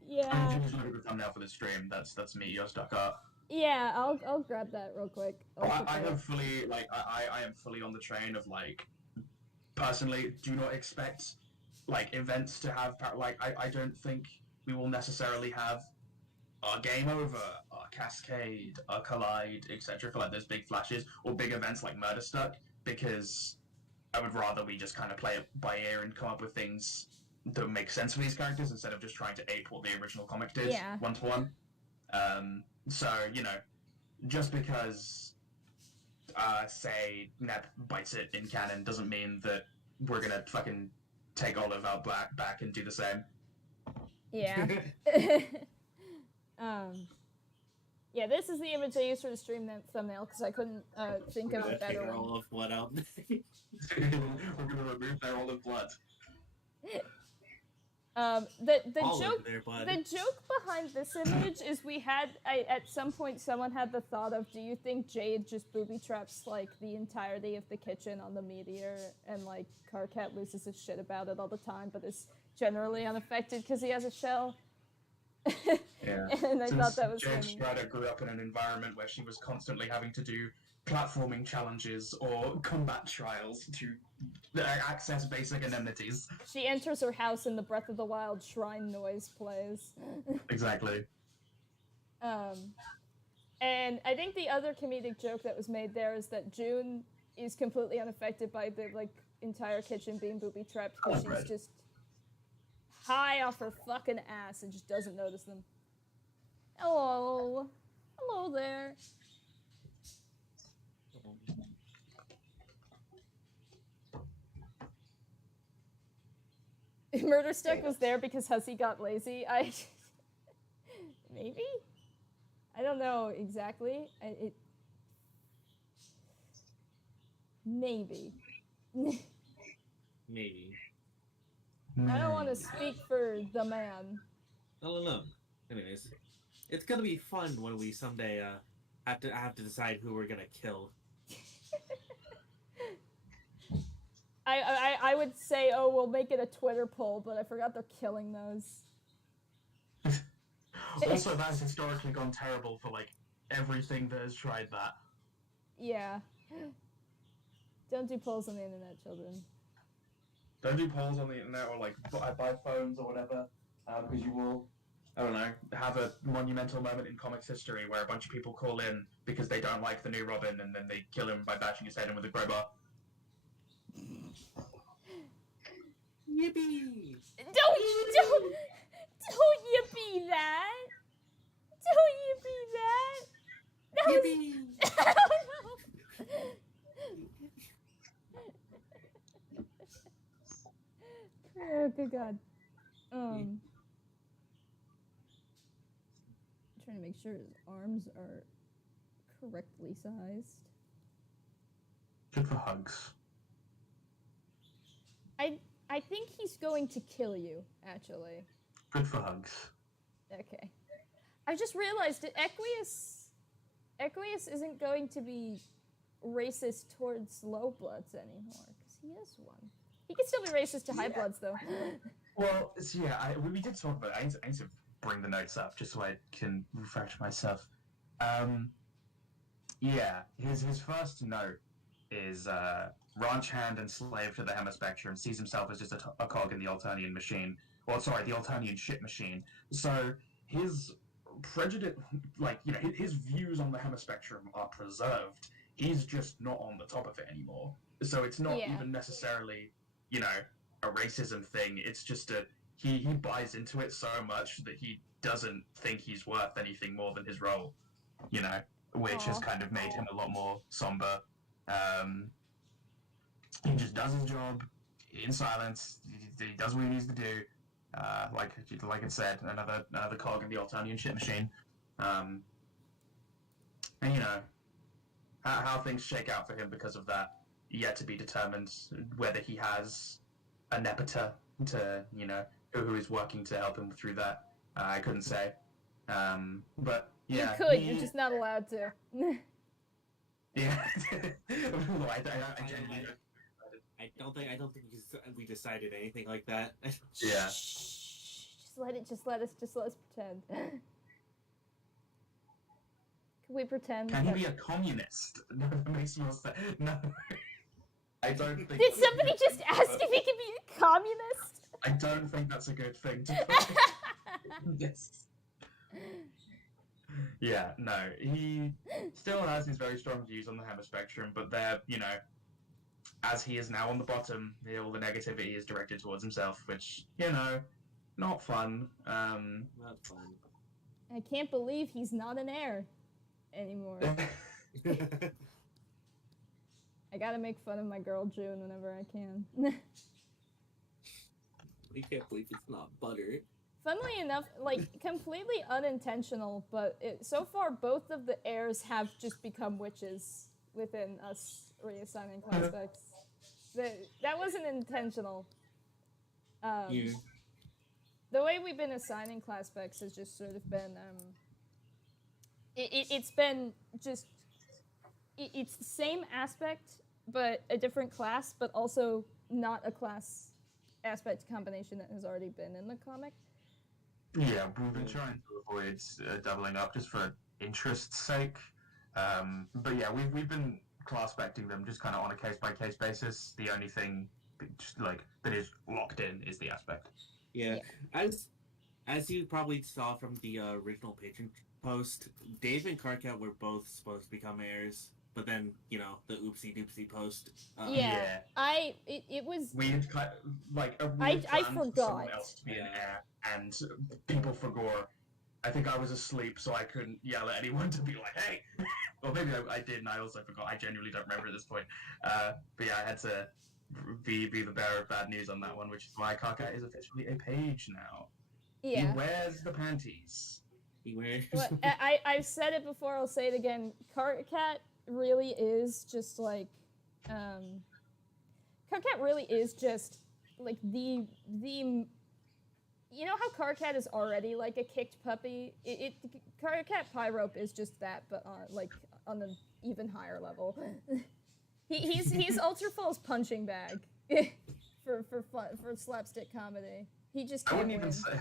Yeah. I'm just looking at the thumbnail for the stream. That's meteor stuck art. Yeah, I'll grab that real quick. I have fully, like, I am fully on the train of, like, personally, do not expect, like, events to have, like, I don't think we will necessarily have a game over, a cascade, a collide, etc. for, like, those big flashes, or big events like Murder Stuck, because I would rather we just kind of play it by ear and come up with things that make sense for these characters instead of just trying to ape what the original comic did, one-to-one. So, you know, just because, say, Neb bites it in canon doesn't mean that we're gonna fucking take Olive out back and do the same. Yeah. Yeah, this is the image I used for the stream thumbnail because I couldn't think of a better one. All of blood out. We're gonna remove their olive blood. The joke behind this image is at some point someone had the thought of, do you think Jade just booby traps like the entirety of the kitchen on the meteor and like Carcat loses his shit about it all the time but is generally unaffected because he has a shell? Yeah. And I thought that was Jade funny. Strider grew up in an environment where she was constantly having to do platforming challenges or combat trials to access basic amenities. She enters her house and the Breath of the Wild shrine noise plays. Exactly. And I think the other comedic joke that was made there is that June is completely unaffected by the like entire kitchen being booby trapped because she's just high off her fucking ass and just doesn't notice them. Hello. Hello there. Murder Stuck was there because Hussy got lazy. Maybe? I don't know exactly. Maybe. Maybe. I don't want to speak for the man. I don't know. Anyways, it's gonna be fun when we someday have to decide who we're gonna kill. I would say, oh, we'll make it a Twitter poll, but I forgot they're killing those. Also, that has historically gone terrible for, like, everything that has tried that. Yeah. Don't do polls on the internet, children. Don't do polls on the internet or, like, buy phones or whatever, because you will, I don't know, have a monumental moment in comics history where a bunch of people call in because they don't like the new Robin and then they kill him by bashing his head in with a crowbar. Yippee! Don't yippee that! Don't yippee that! That Yippee! Oh, good God. make sure his arms are correctly sized. Good for hugs. I think he's going to kill you, actually. Good for hugs. Okay. I just realized that Equius isn't going to be racist towards low bloods anymore, because he is one. He can still be racist to high bloods, though. Well, so yeah, we did talk about it. I need to bring the notes up just so I can refresh myself. Yeah, his first note is ranch hand and slave to the hemispectrum, sees himself as just a cog in the Alternian machine. Well, sorry, the Alternian shit machine. So his prejudice, like, you know, his views on the hemispectrum are preserved. He's just not on the top of it anymore. So it's not even necessarily, you know, a racism thing. It's just he buys into it so much that he doesn't think he's worth anything more than his role, you know, which has kind of made him a lot more somber. He just does his job in silence. He does what he needs to do. Like I said, another cog in the Alternian shit machine. And you know, how things shake out for him because of that, yet to be determined. Whether he has a nepota to, you know, who is working to help him through that, I couldn't say. But yeah, you could. You're just not allowed to. Yeah. Well, I genuinely. I don't think we decided anything like that. Yeah. Just let us pretend. Can we pretend? Can he be a communist? No, that makes more sense. No. I don't think. Did somebody just ask if he can be a communist? I don't think that's a good thing to Yes. Yeah, no. He still has his very strong views on the hemispectrum, but they're, you know, as he is now on the bottom, all the negativity is directed towards himself, which, you know, not fun. Not fun. I can't believe he's not an heir anymore. I gotta make fun of my girl June whenever I can. You can't believe it's not butter. Funnily enough, like, completely unintentional, but so far both of the heirs have just become witches within us reassigning class specs. That wasn't intentional. The way we've been assigning class specs has just sort of been, it's been just, it's the same aspect, but a different class, but also not a class aspect combination that has already been in the comic. Yeah, we've been trying to avoid doubling up just for interest's sake. But yeah, we've been class specting them just kind of on a case-by-case basis. The only thing just, like, that is locked in is the aspect. Yeah. As you probably saw from the original patron post, Dave and Karkat were both supposed to become heirs, but then, you know, the oopsie-doopsie post. It was... We had kind of, like, I forgot. Someone else to be an heir, and people forgot. I think I was asleep, so I couldn't yell at anyone to be like, hey! Or maybe I did, and I also forgot. I genuinely don't remember at this point. But yeah, I had to be the bearer of bad news on that one, which is why Karkat is officially a page now. Yeah. He wears the panties. He wears... Well, I've said it before, I'll say it again. Karkat really is just, like, Karkat really is just, like, the you know how Karkat is already, like, a kicked puppy? Karkat Pyrope is just that, but, like, on an even higher level. He's ALTERFALL's punching bag for slapstick comedy. He just can't I wouldn't win. even say,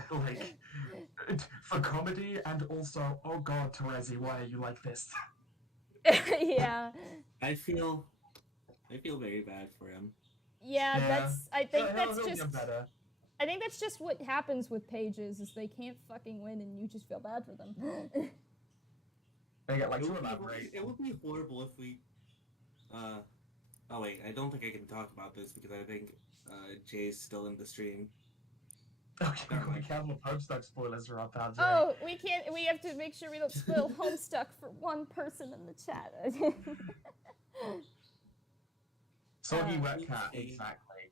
like, for comedy, and also, oh god, Terezi, why are you like this? Yeah. I feel very bad for him. Yeah, I think that's he'll just... get better. I think that's just what happens with pages, is they can't fucking win and you just feel bad for them. They get, like, It to would elaborate. be horrible if we... Oh wait, I don't think I can talk about this because I think Jay's still in the stream. Okay, we can't have Homestuck spoilers are up out. Oh, we can't. We have to make sure we don't spoil Homestuck for one person in the chat. Soggy wet cat, exactly.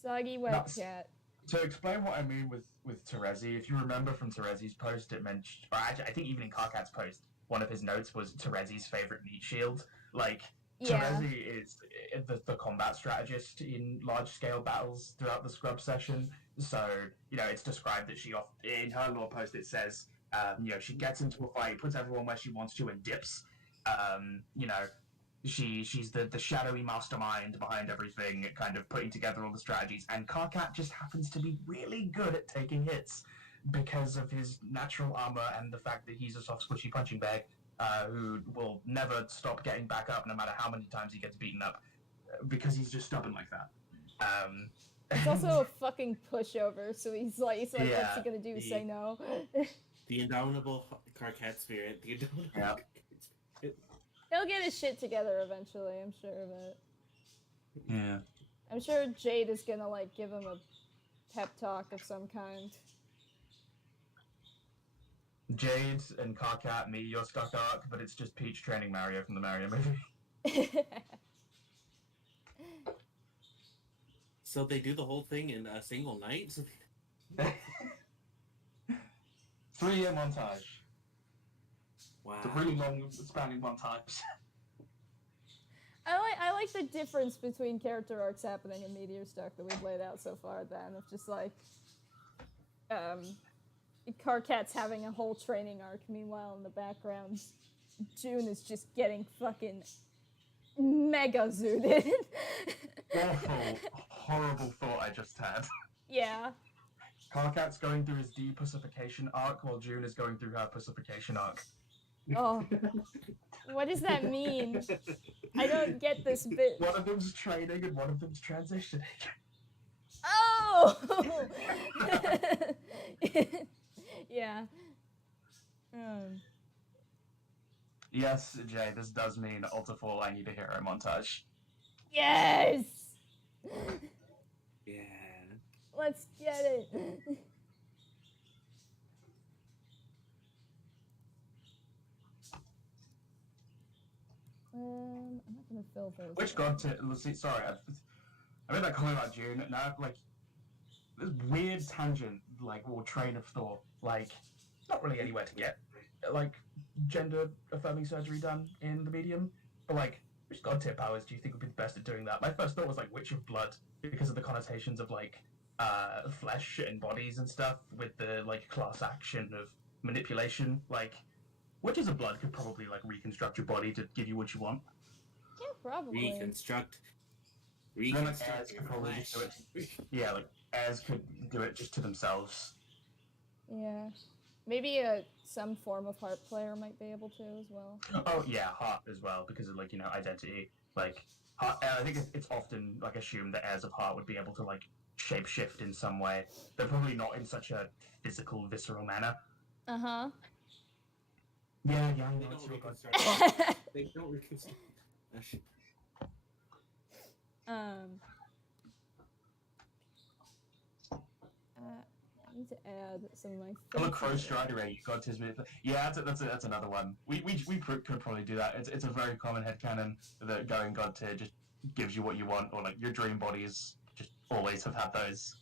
Soggy wet cat. To explain what I mean with Terezi, if you remember from Terezi's post, it mentioned, or actually, I think even in Karkat's post, one of his notes was Terezi's favorite meat shield. Like, Terezi is the combat strategist in large-scale battles throughout the scrub session. So, it's described that in her lore post, it says, she gets into a fight, puts everyone where she wants to, and dips. She's the shadowy mastermind behind everything, kind of putting together all the strategies, and Karkat just happens to be really good at taking hits because of his natural armor and the fact that he's a soft, squishy punching bag who will never stop getting back up no matter how many times he gets beaten up because he's just stubborn like that. He's also a fucking pushover, so he's like, what's he gonna do? Say no? The indomitable Karkat spirit. The indomitable. Yeah. He'll get his shit together eventually, I'm sure of it. Yeah. I'm sure Jade is gonna, give him a pep talk of some kind. Jade and Karkat meet your stuck arc, but it's just Peach training Mario from the Mario movie. So they do the whole thing in a single night? 3-year montage. Wow. It's a really long spanning montage. I like the difference between character arcs happening in Meteor Stuck that we've laid out so far, then, of just Karkat's having a whole training arc, meanwhile in the background, June is just getting fucking mega zooted. Awful, horrible thought I just had. Yeah. Karkat's going through his de-pussification arc while June is going through her pussification arc. Oh. What does that mean? I don't get this bit. One of them's training and one of them's transitioning. Oh! Yeah. Yes, Jay, this does mean ALTERFALL I Need a Hero montage. Yes! Yeah. Let's get it. I'm not gonna fill those. Which god to... Let's see, sorry, I made that comment about June. Now, this weird tangent, or train of thought, not really anywhere to get, gender-affirming surgery done in the medium, but, which god tier powers do you think would be the best at doing that? My first thought was, Witch of Blood, because of the connotations of, flesh and bodies and stuff, with the, class action of manipulation. Witches of Blood could probably, reconstruct your body to give you what you want. Yeah, probably. Reconstruct Heirs could probably just do it. Yeah, heirs could do it just to themselves. Yeah. Maybe some form of harp player might be able to as well. Oh yeah, harp as well, because of identity. Harp, I think it's often assumed that heirs of harp would be able to shape shift in some way, but probably not in such a physical, visceral manner. Uh-huh. Yeah, They I know. don't It's real good. reconstruct. They don't reconstruct. I need to add some of my. Oh, the Crow Strider, you got his minute. Yeah, that's another one. We could probably do that. It's a very common headcanon that going god tier just gives you what you want, or your dream bodies just always have had those.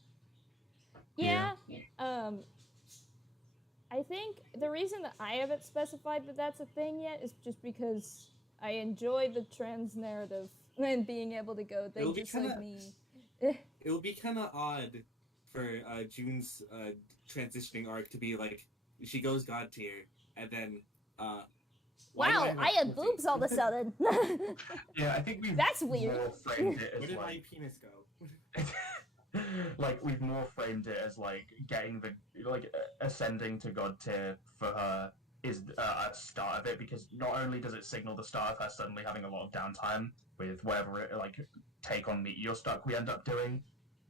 Yeah. I think the reason that I haven't specified that that's a thing yet is just because I enjoy the trans narrative and being able to go, they just like me. It would be kind of odd for June's transitioning arc to be she goes god tier, and then wow, I had boobs all of a sudden. Yeah, I think that's weird. More framed it as where did my penis go? We've more framed it as getting the ascending to god tier for her is a start of it, because not only does it signal the start of her suddenly having a lot of downtime with whatever take on Meteor Stuck we end up doing,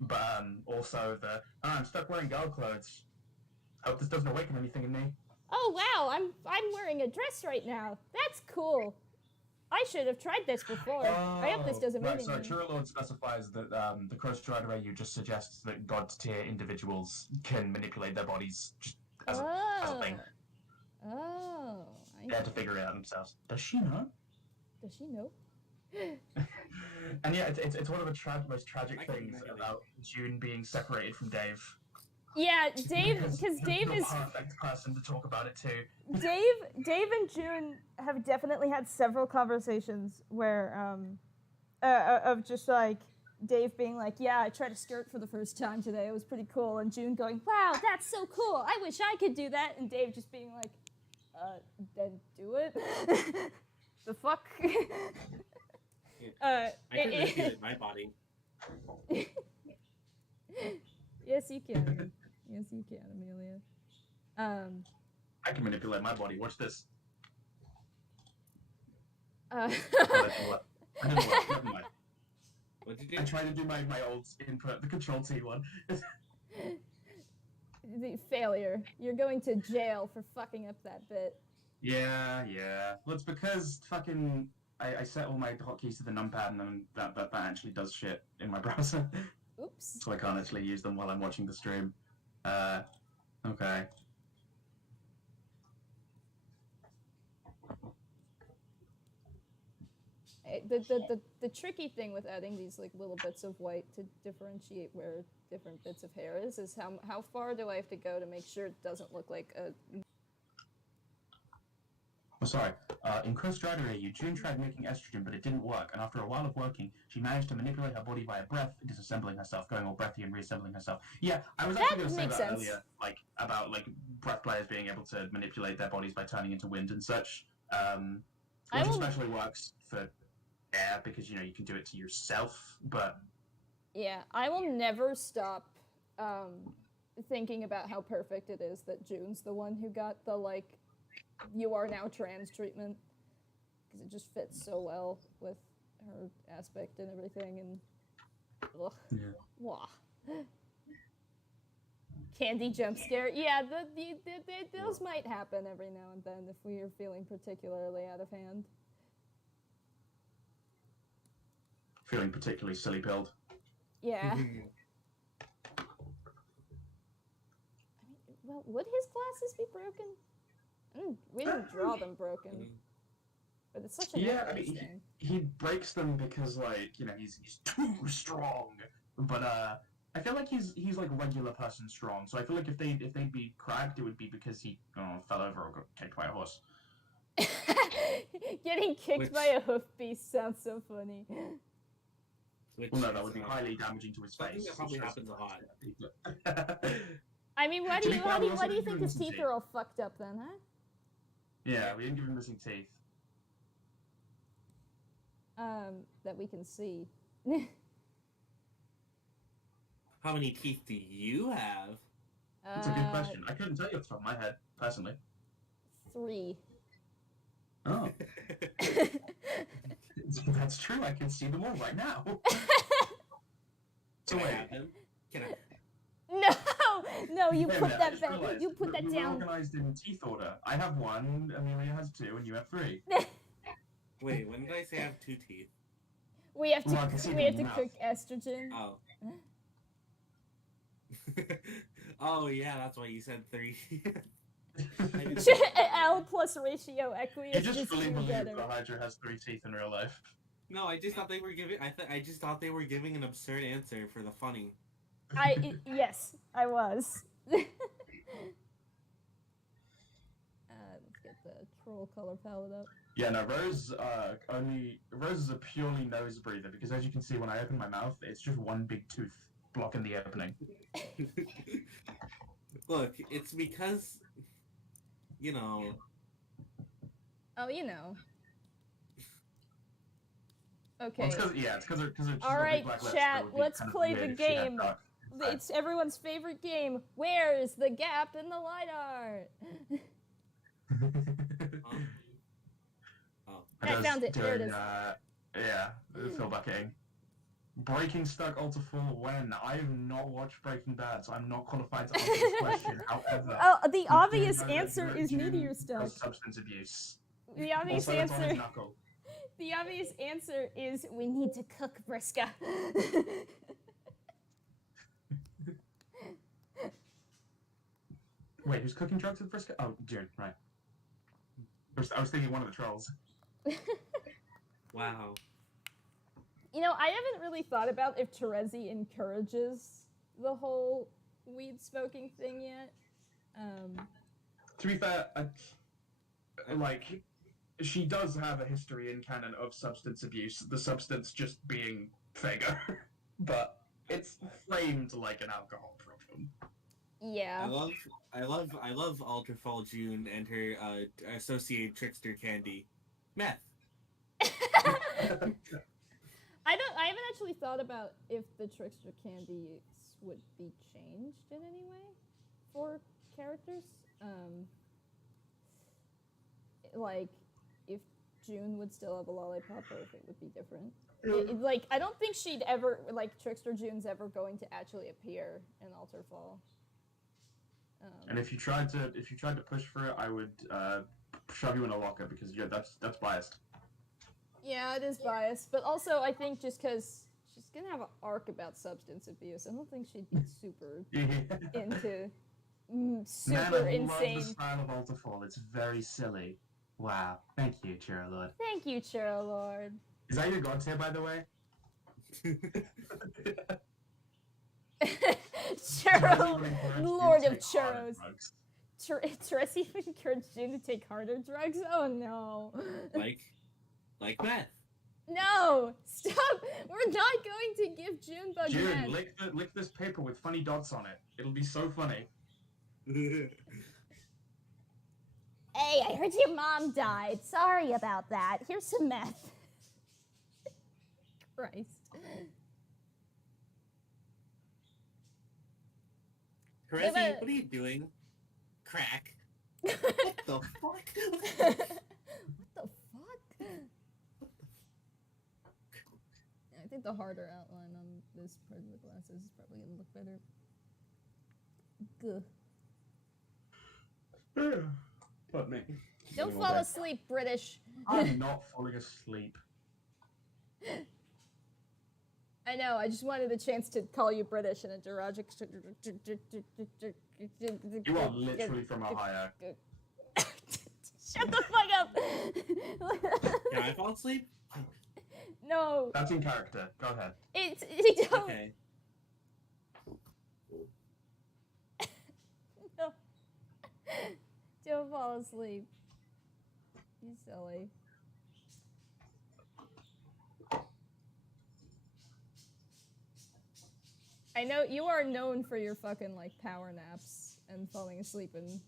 but also I'm stuck wearing girl clothes. Hope this doesn't awaken anything in me. Oh wow, I'm wearing a dress right now. That's cool. I should have tried this before. I hope this doesn't mean anything. Right, so True Lord specifies that the Crow Strider AU just suggests that god tier individuals can manipulate their bodies just as a thing. Oh. They had to figure it out themselves. Does she know? Does she know? And yeah, it's one of the most tragic things about June being separated from Dave. Yeah, Dave, because Dave is the perfect person to talk about it too. Dave and June have definitely had several conversations where of just like Dave being like, yeah, I tried to skirt for the first time today. It was pretty cool. And June going, wow, that's so cool. I wish I could do that. And Dave just being like, then do it. The fuck? I can manipulate my body. Yes, you can. Yes, you can, Amelia. I can manipulate my body. Watch this. Uh, Never mind. What did you do? I tried to do my old input, the Control T one. The failure. You're going to jail for fucking up that bit. Yeah. Well, it's because fucking I set all my hotkeys to the numpad, and then that actually does shit in my browser. Oops. So I can't actually use them while I'm watching the stream. Okay. The tricky thing with adding these like little bits of white to differentiate where different bits of hair is how far do I have to go to make sure it doesn't look like a... Oh, sorry. In Chris Strider AU, June tried making estrogen, but it didn't work, and after a while of working, she managed to manipulate her body via breath, disassembling herself, going all breathy and reassembling herself. Yeah, I was actually going to say that earlier, like, about, like, breath players being able to manipulate their bodies by turning into wind and such, which especially works for air, because, you know, you can do it to yourself, but... Yeah, I will never stop, thinking about how perfect it is that June's the one who got the, like, you are now trans treatment, because it just fits so well with her aspect and everything, and ugh. Yeah. Wah. Candy jump scare. Yeah, those might happen every now and then if we are feeling particularly out of hand. Feeling particularly silly-pilled. Yeah. I mean, well, would his glasses be broken? We didn't draw them broken, but it's such a thing. He breaks them because, like, you know, he's too strong. But I feel like he's like regular person strong. So I feel like if they'd be cracked, it would be because he fell over or got kicked by a horse. Getting kicked by a hoof beast sounds so funny. Well, no, that would be highly damaging to his face. That probably happens a lot. I mean, why do you think his teeth are all fucked up then, huh? Yeah, we didn't give him missing teeth. That we can see. How many teeth do you have? That's a good question. I couldn't tell you off the top of my head, personally. 3. Oh. That's true, I can see them all right now. So wait. Can I? No, you put that back. You put that down. We're organized in teeth order. I have 1, Amelia has 2, and you have 3. Wait, when did I say I have 2 teeth? We have to cook estrogen. Oh. Oh yeah, that's why you said 3. L plus ratio equus. You just fully believe the Hydra has 3 teeth in real life. No, I just thought they were giving. I just thought they were giving an absurd answer for the funny. Yes, I was. Let's get the troll color palette up. Yeah, no, Rose is a purely nose breather, because as you can see when I open my mouth, it's just one big tooth blocking the opening. Look, it's because, you know. Oh, you know. Okay. Well, it's because they're all right, chat. Let's play the game. It's everyone's favorite game. Where's the gap in the line art? I found it. There it is. Yeah, Phil Bucking. Breaking stuck ALTERFALL when? I have not watched Breaking Bad, so I'm not qualified to answer this question. However, the obvious answer is meteor stuck. Substance abuse. The obvious answer. The obvious answer is we need to cook Briska. Wait, who's cooking drugs with Briska? Oh, June, right. I was thinking one of the trolls. Wow. You know, I haven't really thought about if Terezi encourages the whole weed smoking thing yet. To be fair, like, she does have a history in canon of substance abuse, the substance just being Fago. But it's framed like an alcohol problem. Yeah. I love ALTERFALL June and her associated trickster candy. Meth. I haven't actually thought about if the trickster candies would be changed in any way for characters. Like, if June would still have a lollipop or if it would be different. Like, I don't think she'd ever, like, Trickster June's ever going to actually appear in ALTERFALL. And if you tried to push for it, I would shove you in a locker because that's biased. Yeah, it is biased, but also I think just because she's gonna have an arc about substance abuse, I don't think she'd be super into super Man, I insane. love the style of ALTERFALL. It's very silly. Wow, thank you, Chiro Lord. Thank you, Chiro Lord. Is that your god tier, by the way? Churro, Lord of Churros. Terezi even encouraged June to take harder drugs? Oh no. Like meth. No! Stop! We're not going to give Junebug June, meth. lick this paper with funny dots on it. It'll be so funny. Hey, I heard your mom died. Sorry about that. Here's some meth. Christ. Terezi, what are you doing? Crack. What the fuck? What the fuck? I think the harder outline on this part of the glasses is probably gonna look better. Gah. But me. Don't fall asleep, British. I'm not falling asleep. I know, I just wanted a chance to call you British in a derogatory... You are literally from Ohio. Shut the fuck up! Can I fall asleep? No. That's in character. Go ahead. Don't. Okay. No. Don't fall asleep. You silly. I know you are known for your fucking, like, power naps and falling asleep in,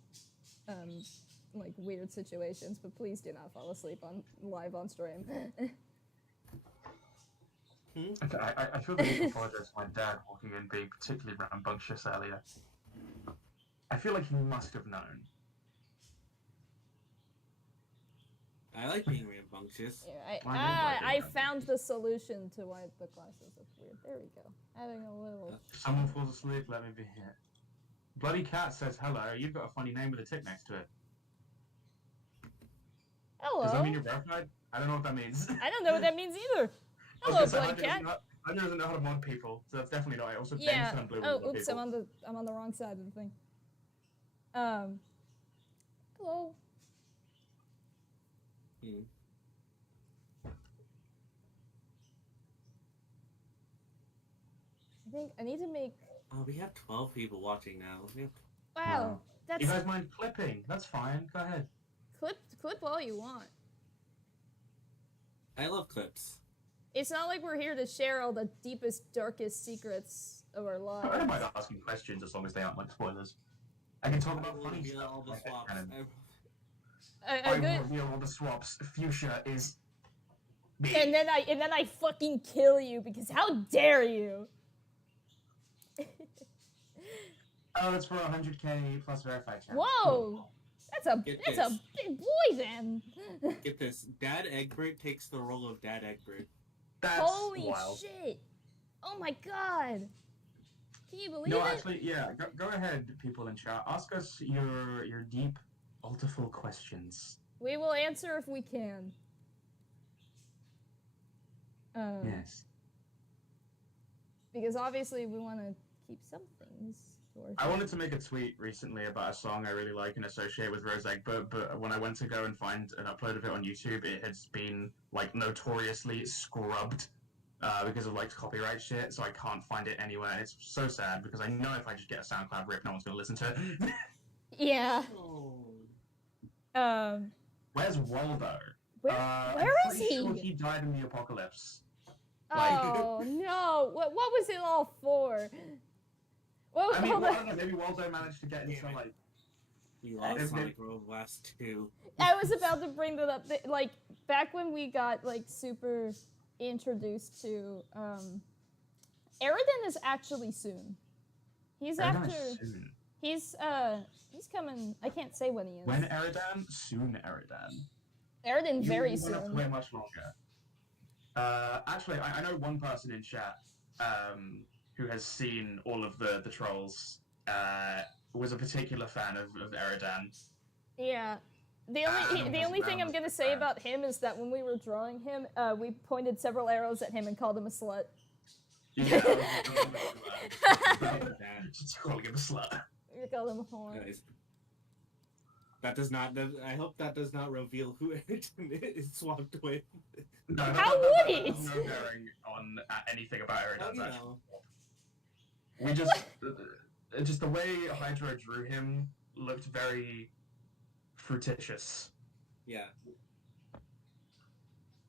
like, weird situations, but please do not fall asleep live on stream. I feel the need to apologize to my dad walking in being particularly rambunctious earlier. I feel like he must have known. I like being rambunctious. Yeah, I found the solution to why the glasses look weird. There we go. Adding a little... If someone falls asleep, let me be here. Bloody Cat says hello. You've got a funny name with a tick next to it. Hello. Does that mean you're verified? I don't know what that means. I don't know what that means either. Hello, Bloody Cat. Hunter doesn't know how to mod people, so that's definitely not it. Also, Yeah. Ben Blue Oh, oops, I'm on the wrong side of the thing. Hello. I think I need to make... Oh, we have 12 people watching now. Wow, that's... You guys mind clipping? That's fine. Go ahead. Clip all you want. I love clips. It's not like we're here to share all the deepest, darkest secrets of our lives. I don't mind asking questions as long as they aren't like spoilers. I can talk about funny stuff. All the swaps. I will reveal all the swaps. Fuchsia is me. And then I fucking kill you because how dare you? Oh, it's for 100k plus verified channel. Whoa! That's a big boy then. Get this. Dad Egbert takes the role of Dad Egbert. That's Holy wild. shit! Oh my god! Can you believe No, it? actually, yeah. Go ahead, people in chat. Ask us your deep, ALTERFALL questions. We will answer if we can. Yes. Because obviously we want to keep some things to ourselves. I wanted to make a tweet recently about a song I really like and associate with Rose Egbert, but when I went to go and find an upload of it on YouTube, it had been, like, notoriously scrubbed because of like copyright shit, so I can't find it anywhere. And it's so sad because I know if I just get a SoundCloud rip, no one's gonna listen to it. Yeah. Where's Waldo? Where is he? Sure he died in the apocalypse. Oh no! What was it all for? Well, I mean, well, maybe Waldo managed to get into like. We lost Sonic Road last 2. I was about to bring that up. Like back when we got like super introduced to Aridin is actually soon. He's after. Soon. He's coming. I can't say when he is. When Eridan? Soon Eridan. Aridin very soon. You won't have to wait much longer. Actually, I know one person in chat who has seen all of the trolls. Was a particular fan of Eridan. Yeah. The only thing I'm gonna say about him is that when we were drawing him, we pointed several arrows at him and called him a slut. Yeah. Just calling him a slut. We called him a whore. Guys, that does not. I hope that does not reveal who Eridan is swapped with. No, how would it? No bearing on anything about Eridan's actual. Know. We just the way Hydra drew him looked very fruititious. Yeah.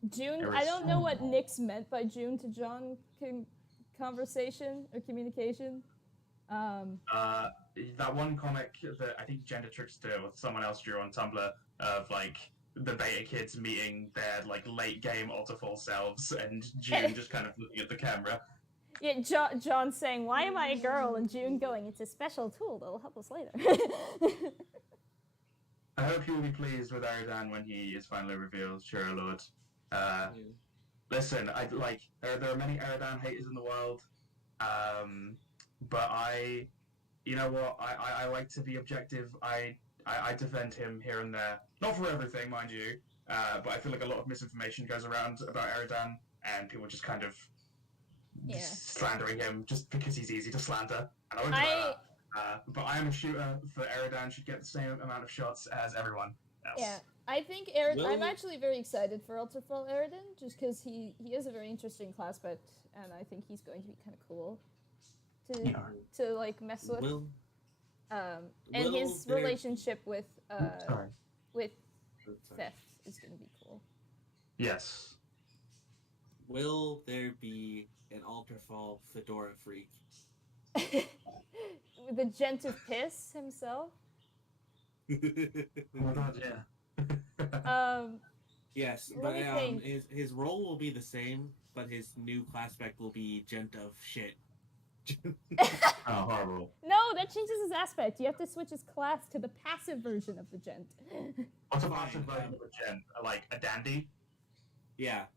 June. I don't know what Nyx meant by June to John conversation or communication. That one comic that I think Gender Trickster or someone else drew on Tumblr of like the beta kids meeting their like late game ALTERFALL selves and June just kind of looking at the camera. Yeah, John saying, "Why am I a girl?" and June going, "It's a special tool that'll help us later." I hope you will be pleased with Eridan when he is finally revealed, Shiro Lord. Listen, there are many Eridan haters in the world, but you know what? I like to be objective. I defend him here and there, not for everything, mind you, but I feel like a lot of misinformation goes around about Eridan, and people just kind of. Yeah. Slandering him just because he's easy to slander. And I won't do that. But I am a shooter for Eridan should get the same amount of shots as everyone else. Yeah, I think I'm actually very excited for ALTERFALL Eridan just because he is a very interesting class, but and I think he's going to be kind of cool to like mess with. And his relationship with Theft is going to be cool. Yes. Will there be an ALTERFALL Fedora freak? The gent of piss himself. Oh my god, yeah. Yes, but his role will be the same, but his new class spec will be gent of shit. Oh, horrible. No, that changes his aspect. You have to switch his class to the passive version of the gent. What's a passive version of a gent? Like a dandy? Yeah,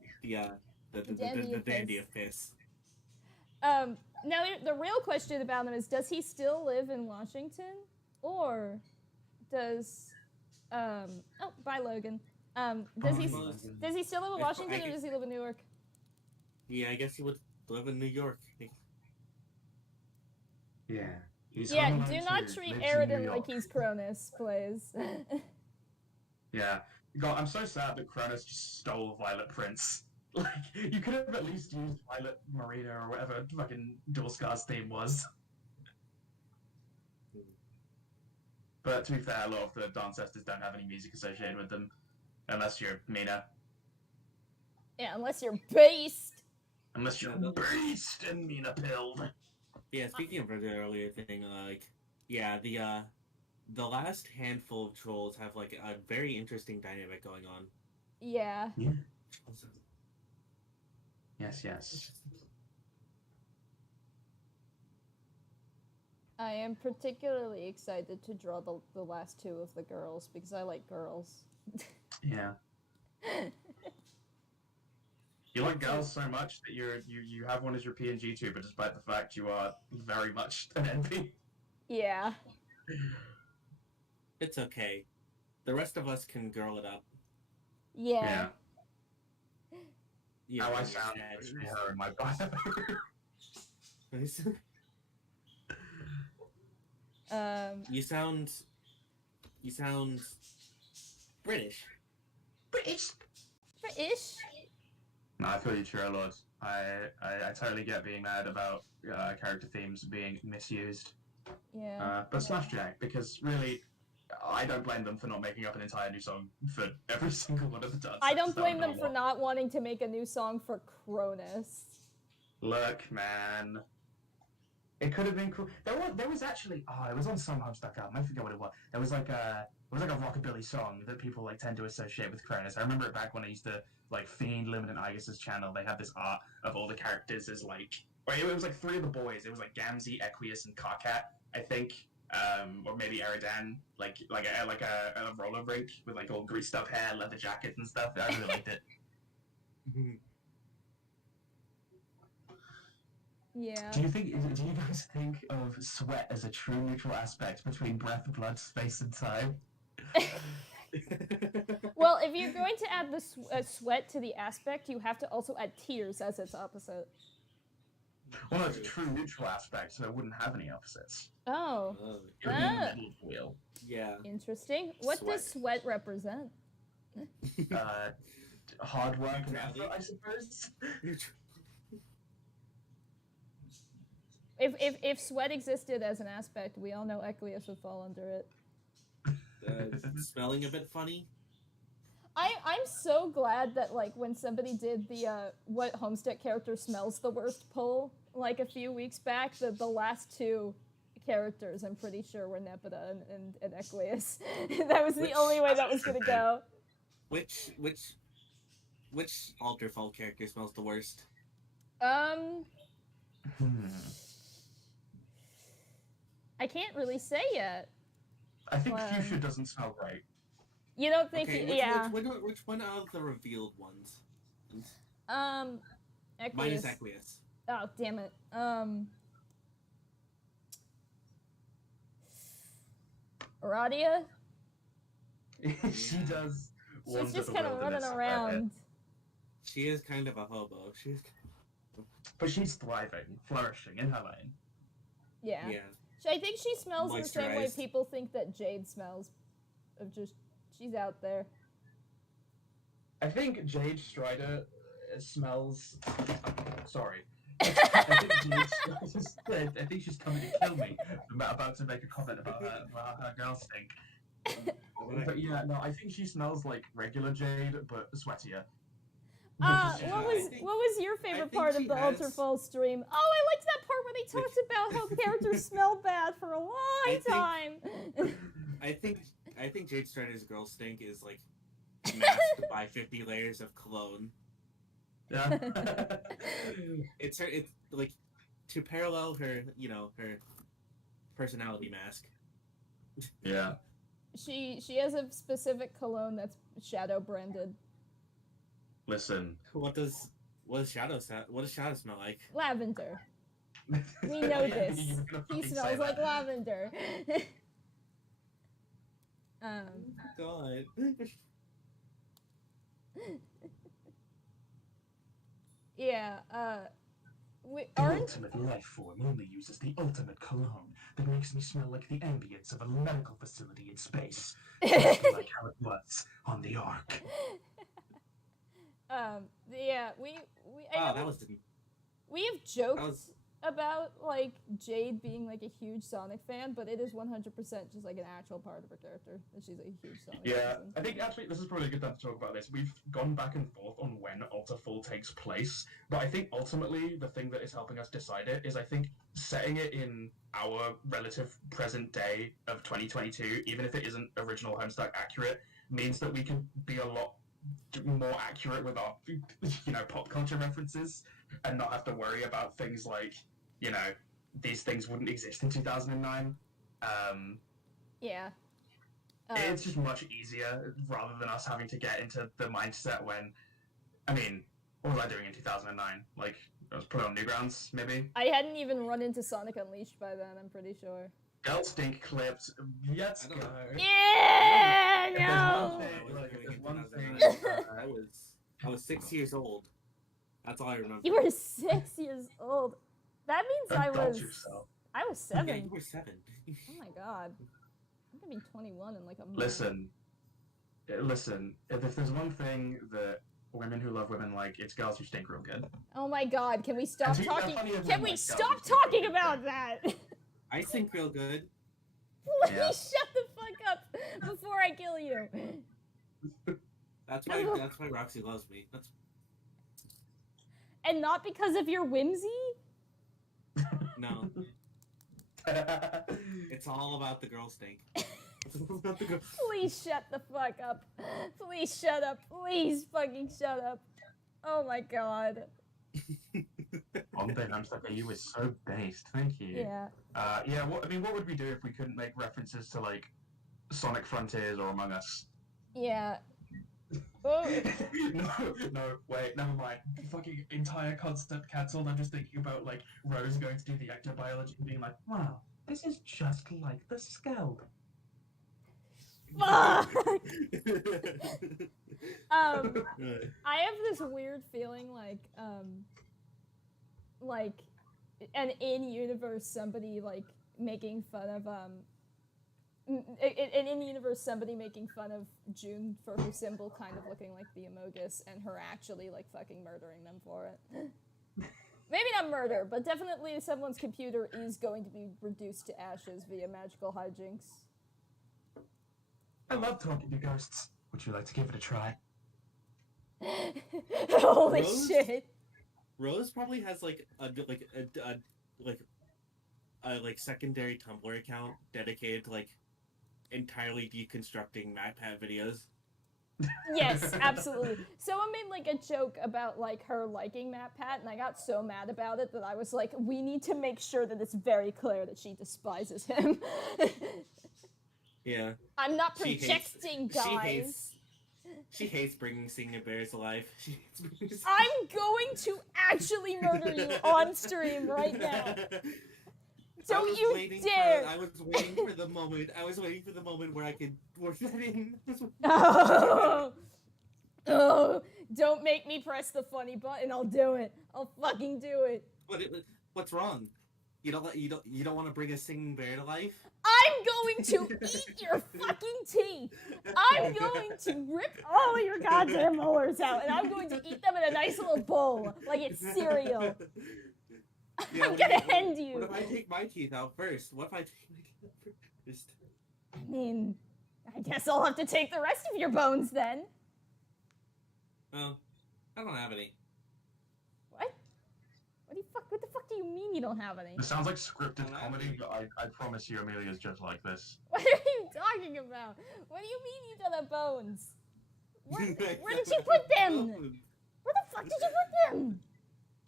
the dandy of piss. Now the real question about him is: does he still live in Washington, or does bye Logan? Does he still live in Washington, or does he live in New York? Yeah, I guess he would live in New York. Yeah. Do not treat Eridan like he's Cronus, please. Yeah. God, I'm so sad that Cronus just stole Violet Prince. Like, you could have at least used Violet Marina or whatever fucking Dual Scars theme was. But to be fair, a lot of the Dancestors don't have any music associated with them. Unless you're Mina. Yeah, unless you're based. Unless you're based and Mina pilled. Yeah, speaking of the earlier thing, the last handful of trolls have like a very interesting dynamic going on. Yeah. Yes. I am particularly excited to draw the last two of the girls because I like girls. Yeah. You like girls so much that you have one as your PNGtuber, despite the fact you are very much an NP. Yeah. It's okay. The rest of us can girl it up. Yeah. Yeah. How I sound actually her in my bio. You sound British. British? No, I feel you, Chair Lord. I totally get being mad about character themes being misused. Yeah. But Slash Jack, because really, I don't blame them for not making up an entire new song for every single one of the dances. I don't blame them for not wanting to make a new song for Cronus. Look, man. It could have been cool. There was actually it was on some Homestuck album. I forget what it was. There was like a rockabilly song that people like tend to associate with Cronus. I remember it back when I used to like fiend Limit and Igus's channel. They had this art of all the characters as like, or it was like 3 of the boys. It was like Gamzee, Equius, and Carcat, I think, or maybe Eridan, like a roller rink with like all greased up hair, leather jacket and stuff. I really liked it. Yeah. Do you guys think of sweat as a true neutral aspect between breath, blood, space, and time? Well, if you're going to add the sweat to the aspect, you have to also add tears as its opposite. Well, no, it's a true neutral aspect, so it wouldn't have any opposites. Oh. It would be in the middle of the wheel. Yeah. Interesting. What does sweat represent? Hard work and effort, I suppose. If sweat existed as an aspect, we all know Equius would fall under it. Smelling a bit funny. I'm so glad that like when somebody did the what Homestead character smells the worst poll like a few weeks back, the last 2 characters I'm pretty sure were Nepeta and Equius. That was the only way that was gonna go. Which ALTERFALL character smells the worst? I can't really say yet. I think Fuchsia doesn't smell great. You don't think? Okay, which one out of the revealed ones? Equius. Mine is Equius. Oh damn it. Aradia? She does. She's just kind of running around. She is kind of a hobo. But she's thriving, flourishing in her lane. Yeah. I think she smells in the same way people think that Jade smells. Of just, she's out there. I think Jade Strider smells. Sorry. I think she's coming to kill me. I'm about to make a comment about her girl stink. But yeah, no, I think she smells like regular Jade, but sweatier. What was your favorite part of the ALTERFALL stream? Oh, I liked that part where they talked about how characters smell bad for a long time. I think Jade Strider's girl stink is like masked by 50 layers of cologne. Yeah. It's like to parallel her, her personality mask. Yeah. She has a specific cologne that's shadow branded. Listen. What does Shadow smell like? Lavender. We know this. He smells like lavender. God. Yeah, the ultimate life form only uses the ultimate cologne that makes me smell like the ambience of a medical facility in space. Just like how it was on the Ark. Yeah, we have joked about like Jade being like a huge Sonic fan, but it is 100% just like an actual part of her character that she's a huge Sonic fan. I think actually this is probably a good time to talk about this. We've gone back and forth on when ALTERFALL takes place, but I think ultimately the thing that is helping us decide it is I think setting it in our relative present day of 2022, even if it isn't original Homestuck accurate, means that we can be a lot more accurate with our pop culture references and not have to worry about things like these things wouldn't exist in 2009. It's just much easier rather than us having to get into the mindset when what was I doing in 2009? Like I was put on Newgrounds maybe. I hadn't even run into Sonic Unleashed by then, I'm pretty sure. Girl stink clipped. Let's go. Yeah, no. There's one thing. I was 6 years old. That's all I remember. You were 6 years old. That means I was 7. Yeah, you were 7. Oh my god. I'm gonna be 21 in like a month. Listen. If there's one thing that women who love women like it's girls who stink real good. Oh my god, can we stop And talking? Can Can we like, stop girls who stink talking real about good. that? I think real good. Please Yeah. shut the fuck up before I kill you. That's why Roxy loves me. That's And not because of your whimsy? no. It's all about the girl stink. It's all about the girl. Please shut the fuck up. Please shut up. Please fucking shut up. Oh my god. You was so based. Thank you. Yeah. Yeah. What would we do if we couldn't make references to like Sonic Frontiers or Among Us? Yeah. Oh. no, wait, never mind. The fucking entire concept cancelled. I'm just thinking about like Rose going to do the ectobiology and being like, wow, this is just like the scalp. Fuck! I have this weird feeling like an in-universe somebody like making fun of an in-universe somebody making fun of June for her symbol kind of looking like the Amogus and her actually like fucking murdering them for it. Maybe not murder, but definitely someone's computer is going to be reduced to ashes via magical hijinks. I love talking to ghosts. Would you like to give it a try? Holy Rose? shit. Rose probably has like a secondary Tumblr account dedicated to like entirely deconstructing MatPat videos. Yes, absolutely. Someone made like a joke about like her liking MatPat, and I got so mad about it that I was like, we need to make sure that it's very clear that she despises him. Yeah. I'm not She hates- projecting, guys. She hates bringing singing bears to life. She hates bringing I'm going to actually murder you on stream right now. Don't you dare! I was waiting for the moment. I was waiting for the moment where I could work that in. Oh. Oh, don't make me press the funny button. I'll do it. I'll fucking do it. What's wrong? You don't want to bring a singing bear to life? I'm going to eat your fucking teeth. I'm going to rip all of your goddamn molars out, and I'm going to eat them in a nice little bowl, like it's cereal. Yeah, I'm gonna end you. What if I take my teeth out first? What if I take my teeth out first? I mean, I guess I'll have to take the rest of your bones then. Well, I don't have any. What? What the fuck do you mean you don't have any? It sounds like scripted comedy, but I promise you, Amelia's just like this. What are you talking about? What do you mean you don't have bones? Where did you put them? Where the fuck did you put them?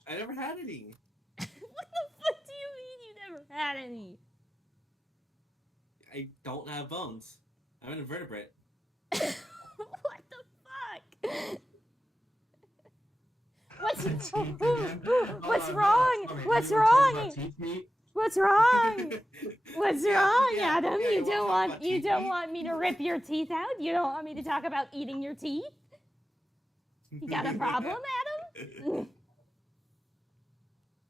I never had any. What the fuck do you mean you never had any? I don't have bones. I'm an invertebrate. What the fuck? What's wrong? What's wrong? What's wrong? What's wrong, Adam? You don't want me to rip your teeth out? You don't want me to talk about eating your teeth? You got a problem, Adam?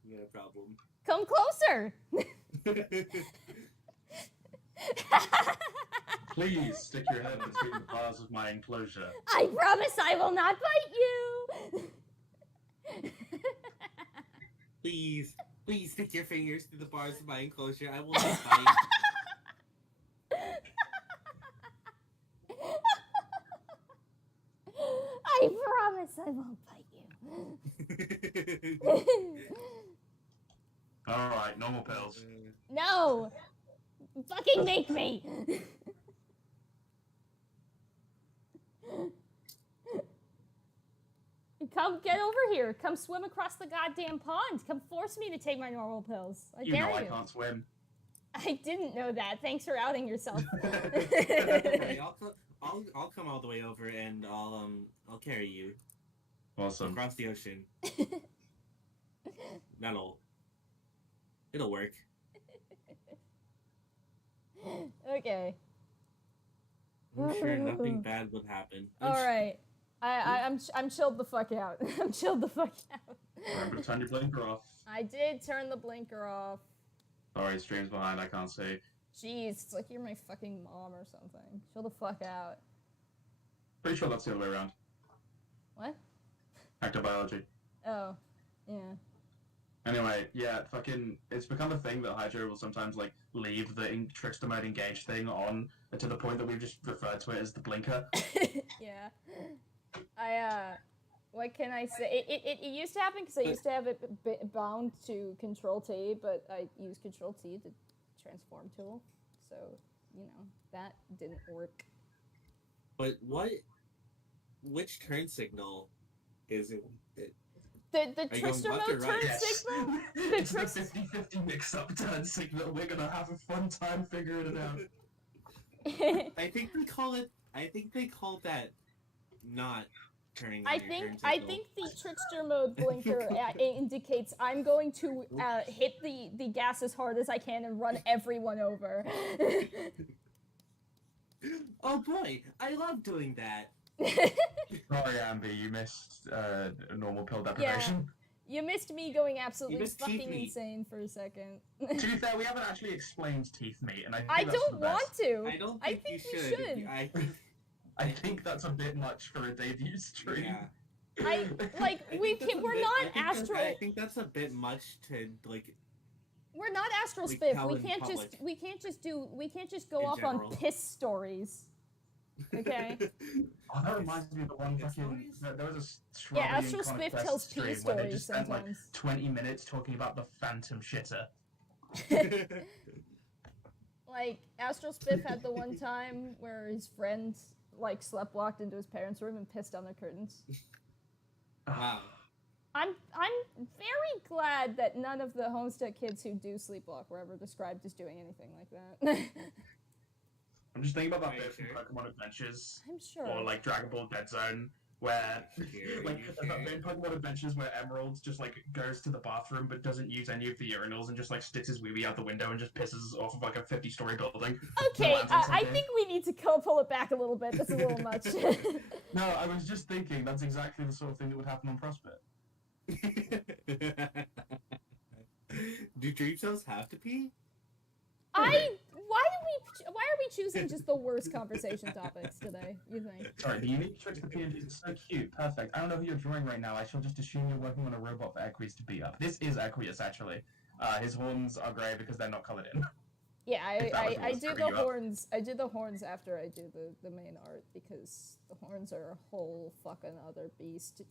You got a problem. Come closer. Please stick your head between the bars of my enclosure. I promise I will not bite you. Please stick your fingers through the bars of my enclosure. I will not bite. I promise I won't bite you. Alright, normal pills. No! Fucking make me! Come get over here. Come swim across the goddamn pond. Come force me to take my normal pills. I dare you. I can't swim. I didn't know that. Thanks for outing yourself. Okay, I'll come all the way over and I'll carry you Awesome. across the ocean. It'll work. Okay. I'm sure nothing bad would happen. All right. I'm chilled the fuck out. I'm chilled the fuck out. Remember to turn your blinker off. I did turn the blinker off. Sorry, stream's behind, I can't see. Jeez, it's like you're my fucking mom or something. Chill the fuck out. Pretty sure that's the other way around. What? Ectobiology. Oh, yeah. Anyway, yeah, fucking, it's become a thing that Hydra will sometimes, like, leave the trickster mode engage thing on to the point that we've just referred to it as the blinker. Yeah. What can I say? It used to happen because I used to have it bound to Control T, but I used Control T to transform tool, so, you know, that didn't work. But which turn signal is it? The trickster mode turn signal? It's the 50-50 mix-up turn signal. We're gonna have a fun time figuring it out. I think they call that not turning on I your think turn signal. the trickster mode blinker indicates I'm going to hit the gas as hard as I can and run everyone over. Oh boy, I love doing that. Sorry, Ambi, you missed normal pill deprivation. Yeah, you missed me going absolutely fucking insane for a second. To be fair, we haven't actually explained teeth meat, and I don't want to. I don't think you should. I think that's a bit much for a debut stream. Yeah. We're not astral. I think that's a bit much to like. We're not astral spiff. We can't just go off on piss stories. Okay. Oh, that reminds me of the one fucking. There was a Astral Spiff tells pee stories they just spent sometimes. like 20 minutes talking about the phantom shitter. Like Astral Spiff had the one time where his friend like sleptwalked into his parents' room and pissed on their curtains. Wow. I'm very glad that none of the Homestead kids who do sleepwalk were ever described as doing anything like that. I'm just thinking about that bit from Pokemon Adventures. I'm sure. Or like Dragon Ball Dead Zone, where like that bit in Pokemon Adventures where Emerald just like goes to the bathroom but doesn't use any of the urinals and just like sticks his wee-wee out the window and just pisses off of like a 50-story building. Okay, I think we need to pull it back a little bit. That's a little much. No, I was just thinking that's exactly the sort of thing that would happen on Prospect. Do dream cells have to pee? Why are we choosing just the worst conversation topics today, you think? Sorry, the unique tricks the PNGs are so cute. Perfect. I don't know who you're drawing right now. I shall just assume you're working on a robot for Aqueous to beat up. This is Aqueous, actually. His horns are grey because they're not coloured in. Yeah, I did the horns. I did the horns after I did the main art because the horns are a whole fucking other beast.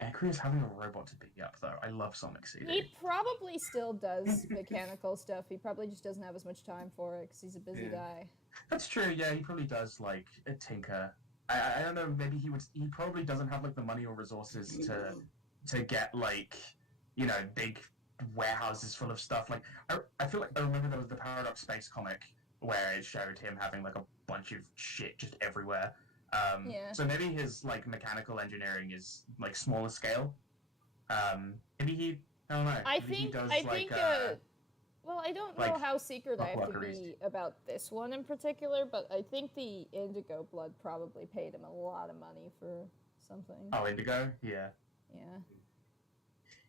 Aqueous having a robot to beat up, though. I love Sonic CD. He probably still does mechanical stuff. He probably just doesn't have as much time for it because he's a busy guy. That's true. Yeah, he probably does like a tinker. I don't know. Maybe he probably doesn't have like the money or resources to get like big warehouses full of stuff. Like I feel like I remember there was the Paradox Space comic where it showed him having like a bunch of shit just everywhere. So maybe his like mechanical engineering is like smaller scale. Maybe I don't know. I think well, I don't know how secret I have to be about this one in particular, but I think the Indigo Blood probably paid him a lot of money for something. Oh, Indigo? Yeah. Yeah.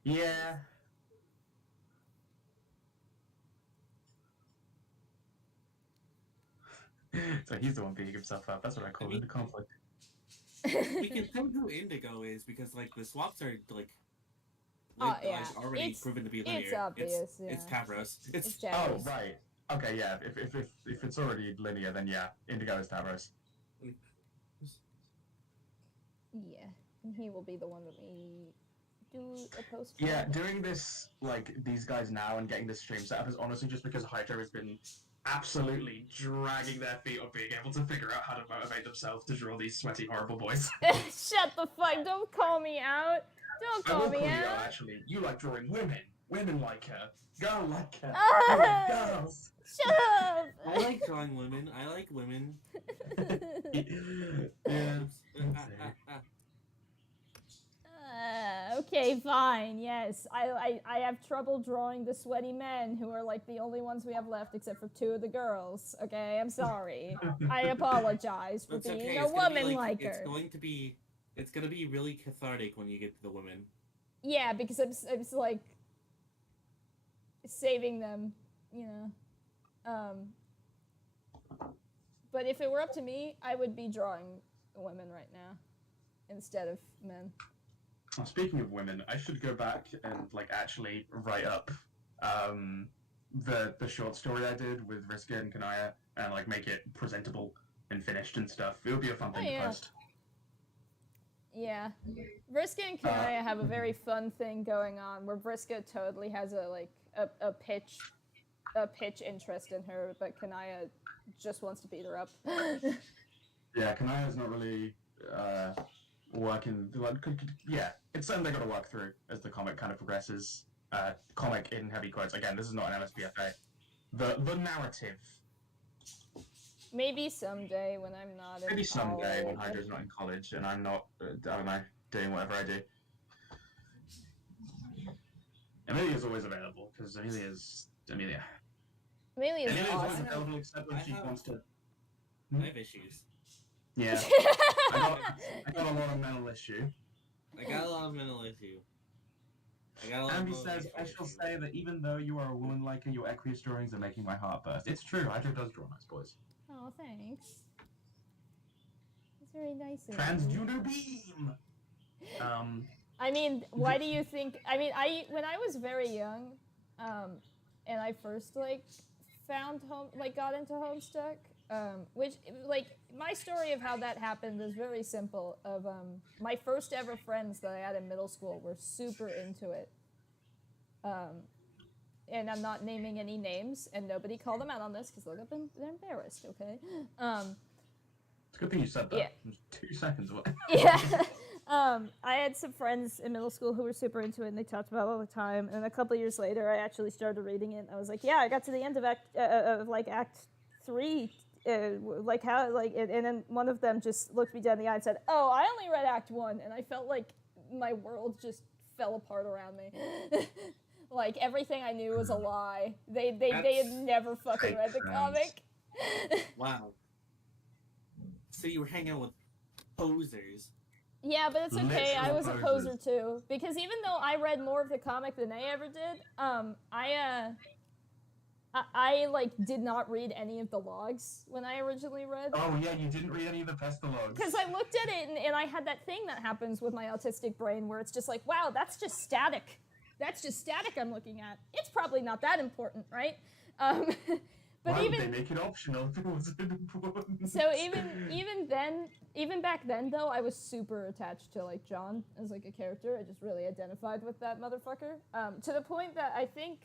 Yeah. So he's the one beating himself up. That's what I call it, the conflict. We can tell who Indigo is because, like, the swaps are already proven to be linear. It's obvious. It's Tavros. It's oh, right. Okay, yeah. If it's already linear, then yeah, Indigo is Tavros. Yeah, and he will be the one that we do a post. Yeah, doing this these guys now and getting this stream set up is honestly just because Hydro has been absolutely dragging their feet on being able to figure out how to motivate themselves to draw these sweaty, horrible boys. Shut the fuck! Don't call me out. Don't call me out. Actually, you like drawing women. Women like her. Girl like her. You like girls. Shut up! I like drawing women. I like women. Yeah. Okay, fine. Yes, I have trouble drawing the sweaty men who are like the only ones we have left, except for two of the girls. Okay, I'm sorry. I apologize for being a woman liker. It's gonna be really cathartic when you get to the women. Yeah, because I'm like saving them, But if it were up to me, I would be drawing women right now. instead of men. Well, speaking of women, I should go back and like actually write up the short story I did with Vriska and Kanaya and like make it presentable and finished and stuff. It would be a fun thing to post. Yeah. Vriska and Kanaya have a very fun thing going on where Vriska totally has a pitch interest in her, but Kanaya just wants to beat her up. Yeah, Kanaya's not really working. Yeah, it's something they got to work through as the comic kind of progresses. Comic in heavy quotes. Again, this is not an MSPFA. The narrative. Maybe someday when I'm not in Maybe someday college. when Hydra's not in college and I'm not, I don't know, doing whatever I do. Amelia's always available, because Amelia's Amelia. Amelia's always awesome. available except when she wants to. I have issues. Yeah. I got a lot of mental issue. I got a lot of mental issue. Andy says, I shall say that even though you are a woman liker, your Equus drawings are making my heart burst. It's true, Hydra does draw nice boys. Oh, thanks. That's very nice of you. Transducer beam! I mean, why do you think... I mean, when I was very young, and I first, got into Homestuck, which, my story of how that happened is very simple. My first ever friends that I had in middle school were super into it. And I'm not naming any names, and nobody called them out on this, because they're embarrassed, okay? It's a good thing you said that. Yeah. 2 seconds away. Yeah. I had some friends in middle school who were super into it, and they talked about it all the time. And a couple years later, I actually started reading it, and I was like, yeah, I got to the end of Act 3, and then one of them just looked me dead in the eye and said, oh, I only read Act 1, and I felt like my world just fell apart around me. Like, everything I knew was a lie. They had never fucking read the comic. Wow. So you were hanging out with posers. Yeah, but it's okay. Literal I was a posers. poser too, because even though I read more of the comic than they ever did, I did not read any of the logs when I originally read. Oh yeah, you didn't read any of the Pestalogs. Because I looked at it and I had that thing that happens with my autistic brain where it's just like, wow, that's just static. That's just static I'm looking at. It's probably not that important, right? But Why would they make it optional if it wasn't important? So even back then though, I was super attached to John as a character. I just really identified with that motherfucker. To the point that I think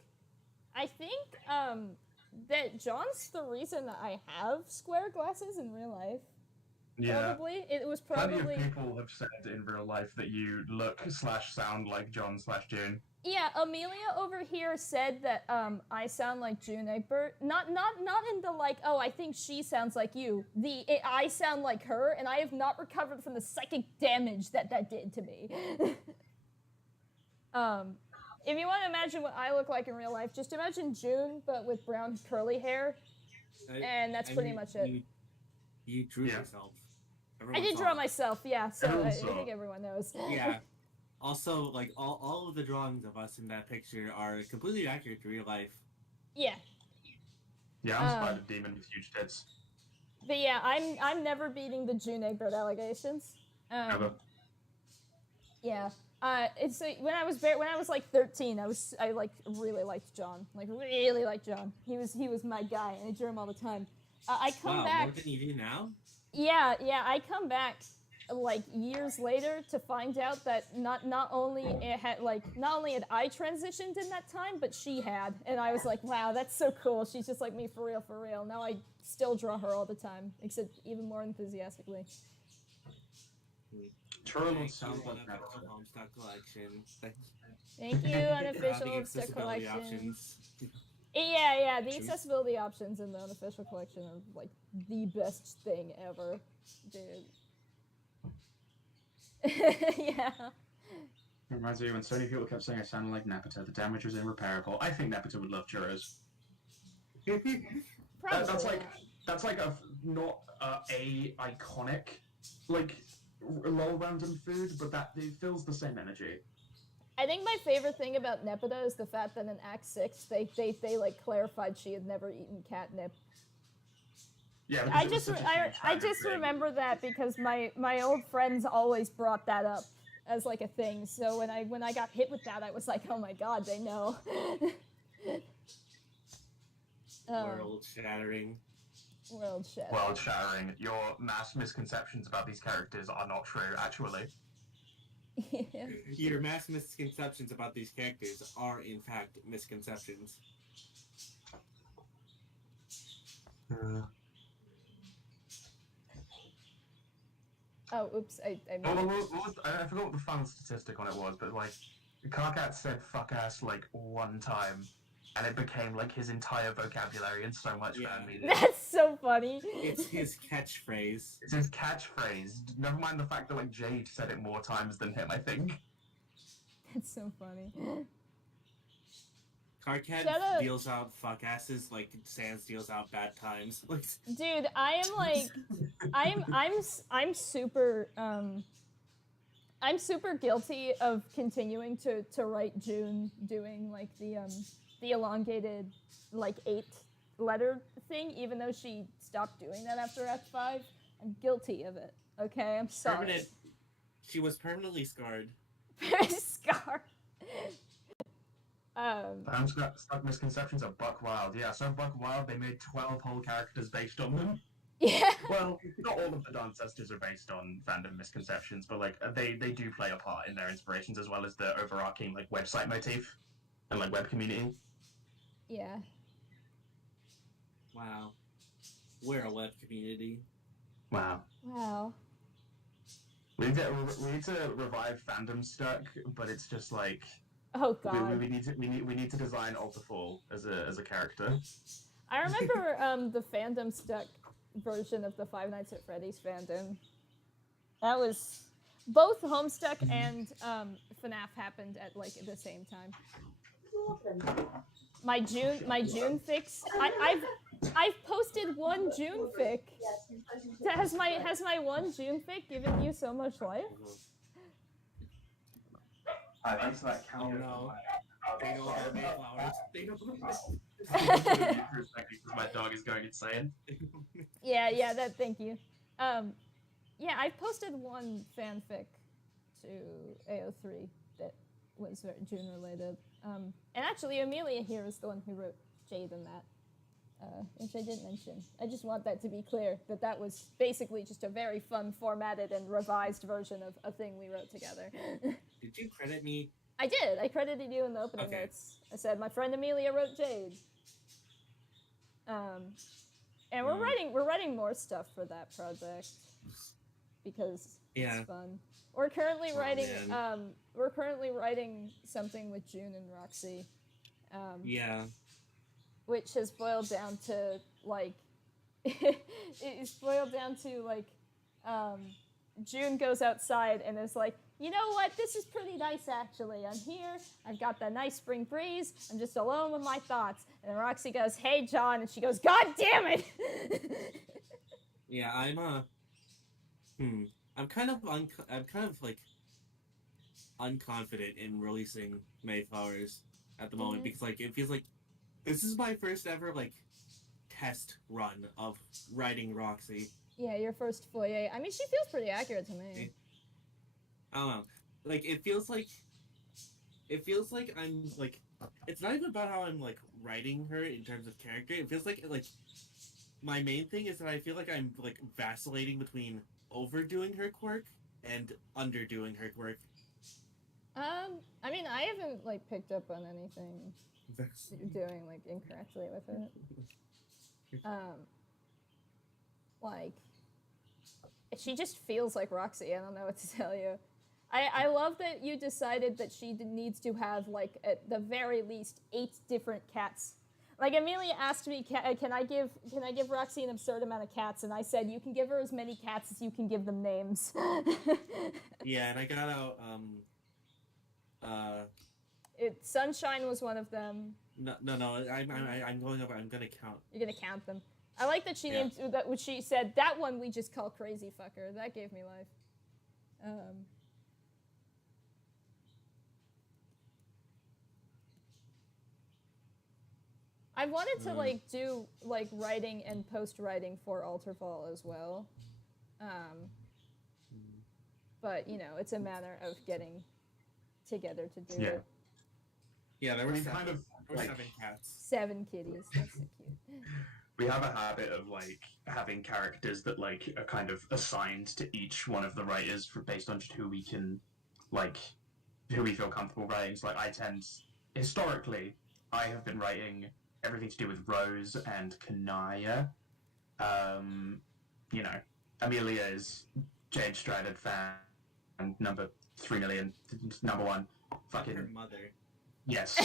that John's the reason that I have square glasses in real life. Yeah. Probably. It was probably... Plenty of people have said in real life that you look/sound like John/June. Yeah, Amelia over here said that I sound like June Egbert. Not in the oh, I think she sounds like you. I sound like her, and I have not recovered from the psychic damage that did to me. If you want to imagine what I look like in real life, just imagine June, but with brown curly hair, and that's pretty much it. You drew yourself. I did draw myself, yeah, so I think everyone knows. Yeah. Also, all of the drawings of us in that picture are completely accurate to real life. Yeah. Yeah, I'm Spider Demon with huge tits. But yeah, I'm never beating the June Egbert allegations. Never. Yeah. It's when I was 13, I really liked John. Really liked John. He was my guy, and I drew him all the time. I come back. More than you do now? Yeah, I come back years later to find out that not only had I transitioned in that time, but she had, and I was like, wow, that's so cool. She's just like me for real. Now I still draw her all the time, except even more enthusiastically. Turtle sounds like that. Homestuck collection. Thank you, unofficial Homestuck collection. Yeah, the accessibility options in the unofficial collection are the best thing ever, dude. Yeah. It reminds me when so many people kept saying I sounded like Nepeta, the damage was irreparable. I think Nepeta would love churros. Probably. That's not a iconic low random food, but that it feels the same energy. I think my favorite thing about Nepeta is the fact that in Act 6 they clarified she had never eaten catnip. Yeah, I just remember that because my old friends always brought that up as like a thing. So when I got hit with that, I was like, oh my god, they know. World shattering. World shattering. World shattering. Your mass misconceptions about these characters are not true, actually. Yeah. Your mass misconceptions about these characters are, in fact, misconceptions. Oh, oops! I I forgot what the fun statistic on it was, but like, Karkat said "fuck ass" like one time, and it became like his entire vocabulary in so much fan media. That's so funny. It's his catchphrase. It's his catchphrase. Never mind the fact that like Jade said it more times than him, I think. That's so funny. Karkat deals out fuck asses like Sans deals out bad times. Dude, I am like, I'm super guilty of continuing to write June doing like the elongated like 8-letter thing, even though she stopped doing that after Act 5. I'm guilty of it. Okay, I'm sorry. She was permanently scarred. Scarred. Stuck misconceptions of Buck Wild. Yeah, so Buck Wild, they made 12 whole characters based on them. Yeah. Well, not all of the Dancestors are based on fandom misconceptions, but like they do play a part in their inspirations as well as the overarching like website motif and like web community. Yeah. Wow. We're a web community. Wow. Wow. We need to revive Fandom Stuck, but it's just like. Oh god. We need to design ALTERFALL as a character. I remember the Fandom Stuck version of the Five Nights at Freddy's fandom. That was both Homestuck and FNAF happened at like the same time. My June fix. I've posted one June fic. Has my one June fic given you so much life? Thanks for that counter. Oh no. They don't have Mayflowers. They don't because my dog is going insane. Yeah, thank you. Yeah, I posted one fanfic to AO3 that was very June related. And actually Amelia here is the one who wrote Jade in that. Which I didn't mention. I just want that to be clear, that was basically just a very fun, formatted, and revised version of a thing we wrote together. Did you credit me? I did. I credited you in the opening notes. I said, my friend Amelia wrote Jade. And we're writing more stuff for that project because it's fun. We're currently writing something with June and Roxy. Which has boiled down to like it's boiled down to like June goes outside and is like, you know what, this is pretty nice actually. I'm here, I've got the nice spring breeze, I'm just alone with my thoughts. And then Roxy goes, hey John, and she goes, god damn it. Yeah, I'm kind of like unconfident in releasing Mayflowers at the moment because like it feels like this is my first ever like test run of writing Roxy. Yeah, your first foyer. I mean, she feels pretty accurate to me. I don't know. Like it feels like I'm like it's not even about how I'm like writing her in terms of character. It feels like my main thing is that I feel like I'm like vacillating between overdoing her quirk and underdoing her quirk. I mean, I haven't like picked up on anything doing like incorrectly with it. Like she just feels like Roxy. I don't know what to tell you. I love that you decided that she needs to have like at the very least 8 different cats. Like Amelia asked me, can I give Roxy an absurd amount of cats? And I said, you can give her as many cats as you can give them names. Yeah, and I got out. Sunshine was one of them. No. I'm going over. I'm gonna count. You're gonna count them. I like that she named that. What she said. That one we just call Crazy Fucker. That gave me life. I wanted to do writing and post writing for ALTERFALL as well, but it's a matter of getting together to do it. Yeah, there were kind of 7 cats. 7 kitties. That's so cute. We have a habit of having characters that are kind of assigned to each one of the writers based on just who we can who we feel comfortable writing. So historically, I have been writing everything to do with Rose and Kanaya. Amelia is Jade Stratton fan and number 3 million, number 1. Fucking her mother. Yes.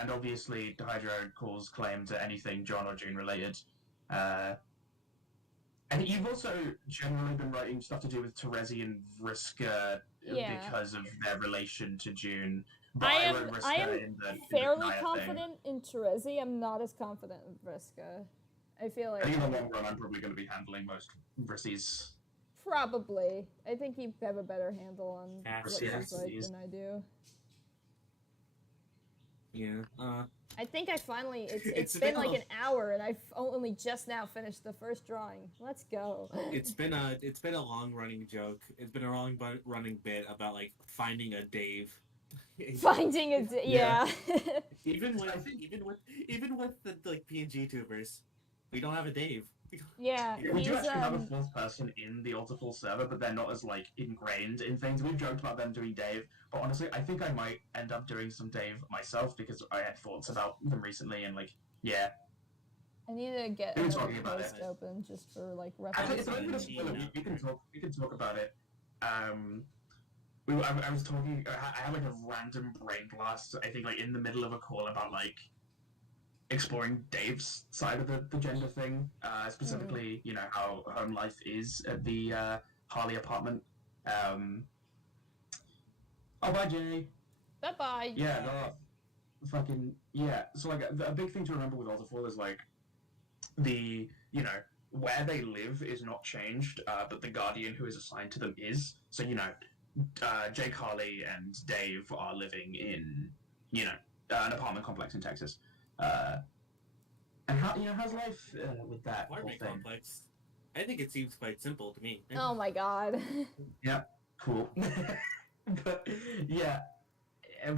And obviously, Hydro calls claim to anything John or June related. And you've also generally been writing stuff to do with Terezi and Vriska because of their relation to June. But I am fairly confident in Terezi. I'm not as confident in Vriska. I feel like... I think in the long run, I'm probably going to be handling most Vrissies. Probably. I think you have a better handle on what she's like than I do. Yeah. I think I finally... It's been like an hour, and I've only just now finished the first drawing. Let's go. It's been a long running joke. It's been a long running bit about finding a Dave. Finding a yeah. even with the PNGtubers, we don't have a Dave. Yeah, we do actually have a 4th person in the ALTERFALL server, but they're not as ingrained in things. We've joked about them doing Dave, but honestly, I think I might end up doing some Dave myself because I had thoughts about them recently, and yeah. I need to get another post open just for reference. We can talk about it. I was talking. I had a random brain blast. I think in the middle of a call about exploring Dave's side of the gender thing, specifically, how home life is at the Harley apartment. Oh, bye, Jay. Bye-bye. Yeah, no, fucking, yeah. So, a big thing to remember with ALTERFALL is, where they live is not changed, but the Guardian who is assigned to them is. So, Jake, Harley, and Dave are living in, an apartment complex in Texas. And how's life with that whole thing? Complex. I think it seems quite simple to me. Oh my god. Yeah, cool. But yeah,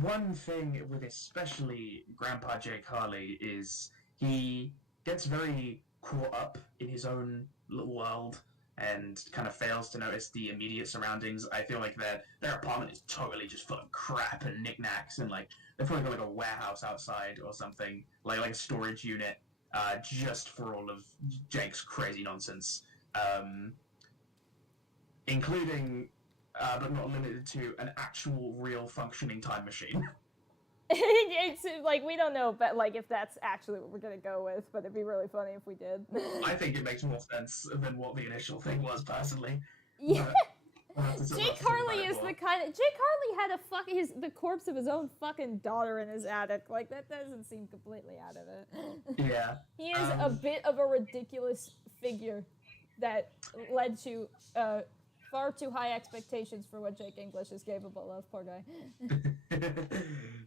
one thing with especially Grandpa Jake Harley is he gets very caught up in his own little world and kind of fails to notice the immediate surroundings. I feel like their apartment is totally just full of crap and knickknacks, and they've probably got a warehouse outside or something, like a storage unit, just for all of Jake's crazy nonsense, including, but not limited to, an actual real functioning time machine. It's we don't know, but if that's actually what we're gonna go with, but it'd be really funny if we did. I think it makes more sense than what the initial thing was, personally. Yeah. Jake Harley is the kind of... Jake Harley had the corpse of his own fucking daughter in his attic. That doesn't seem completely out of it. Yeah. He is a bit of a ridiculous figure that led to far too high expectations for what Jake English is capable of, poor guy.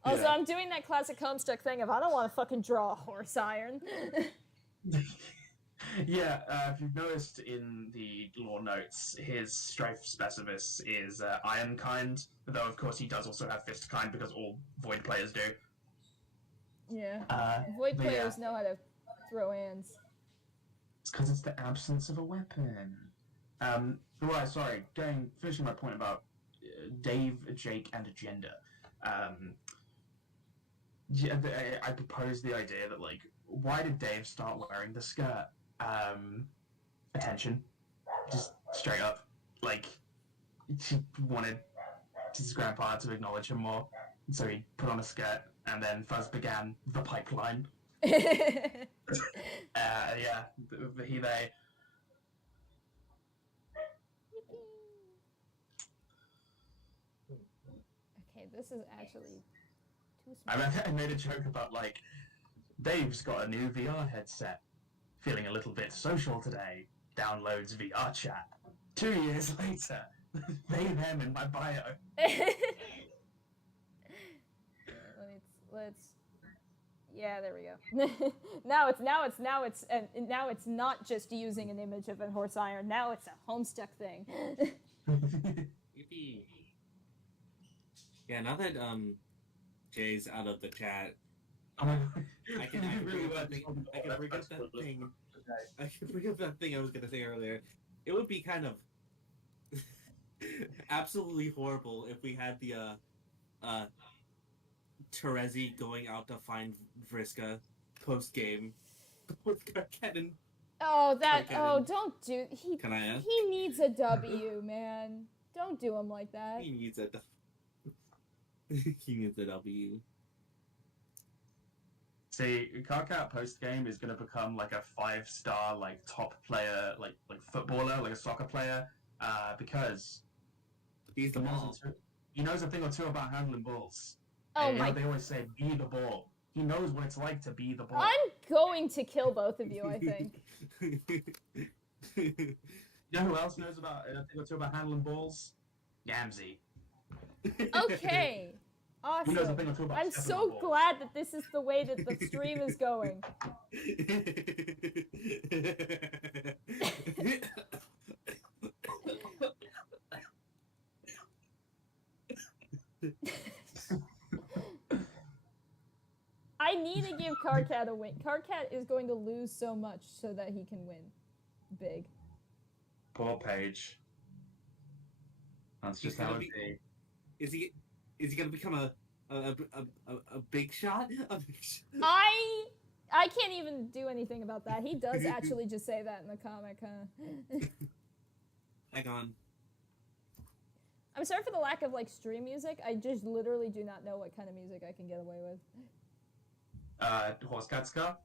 Also, I'm doing that classic Homestuck thing of I don't want to fucking draw a horse iron. Yeah, if you've noticed in the lore notes, his Strife Specivis is Ironkind, though of course he does also have Fistkind because all Void players do. Yeah, Void players know how to throw hands. It's because it's the absence of a weapon. Right, sorry, finishing my point about Dave, Jake, and agenda. I proposed the idea that, why did Dave start wearing the skirt? Attention. Just straight up. He wanted his grandpa to acknowledge him more, so he put on a skirt, and then first began the pipeline. Yeah, the he, they. Okay, this is actually too small. I made a joke about, Dave's got a new VR headset. Feeling a little bit social today. Downloads VR chat. 2 years later, they, them in my bio. Let's Yeah, there we go. now it's not just using an image of a horse iron. Now it's a Homestuck thing. Yippee. Yeah, now that Jay's out of the chat, I can bring up that thing I was gonna say earlier. It would be kind of absolutely horrible if we had the Terezi going out to find Vriska post game with Karkat and don't do Can I ask? He needs a W, man. Don't do him like that. He needs a W. See, Karkat post game is gonna become like a 5-star like top player, like footballer, like a soccer player, because he's the ball. He knows a thing or two about handling balls. Oh and, my! They always say, "Be the ball." He knows what it's like to be the ball. I'm going to kill both of you. I think. You know who else knows about a thing or two about handling balls? Yamsey. Okay. Awesome. He knows a thing or two about I'm so glad that this is the way that the stream is going. I need to give Karkat a win. Karkat is going to lose so much so that he can win big. Poor Paige. That's just how it be. Is he gonna become a big shot? I can't even do anything about that. He does actually just say that in the comic, huh? Hang on. I'm sorry for the lack of like stream music. I just literally do not know what kind of music I can get away with. Horsekatska?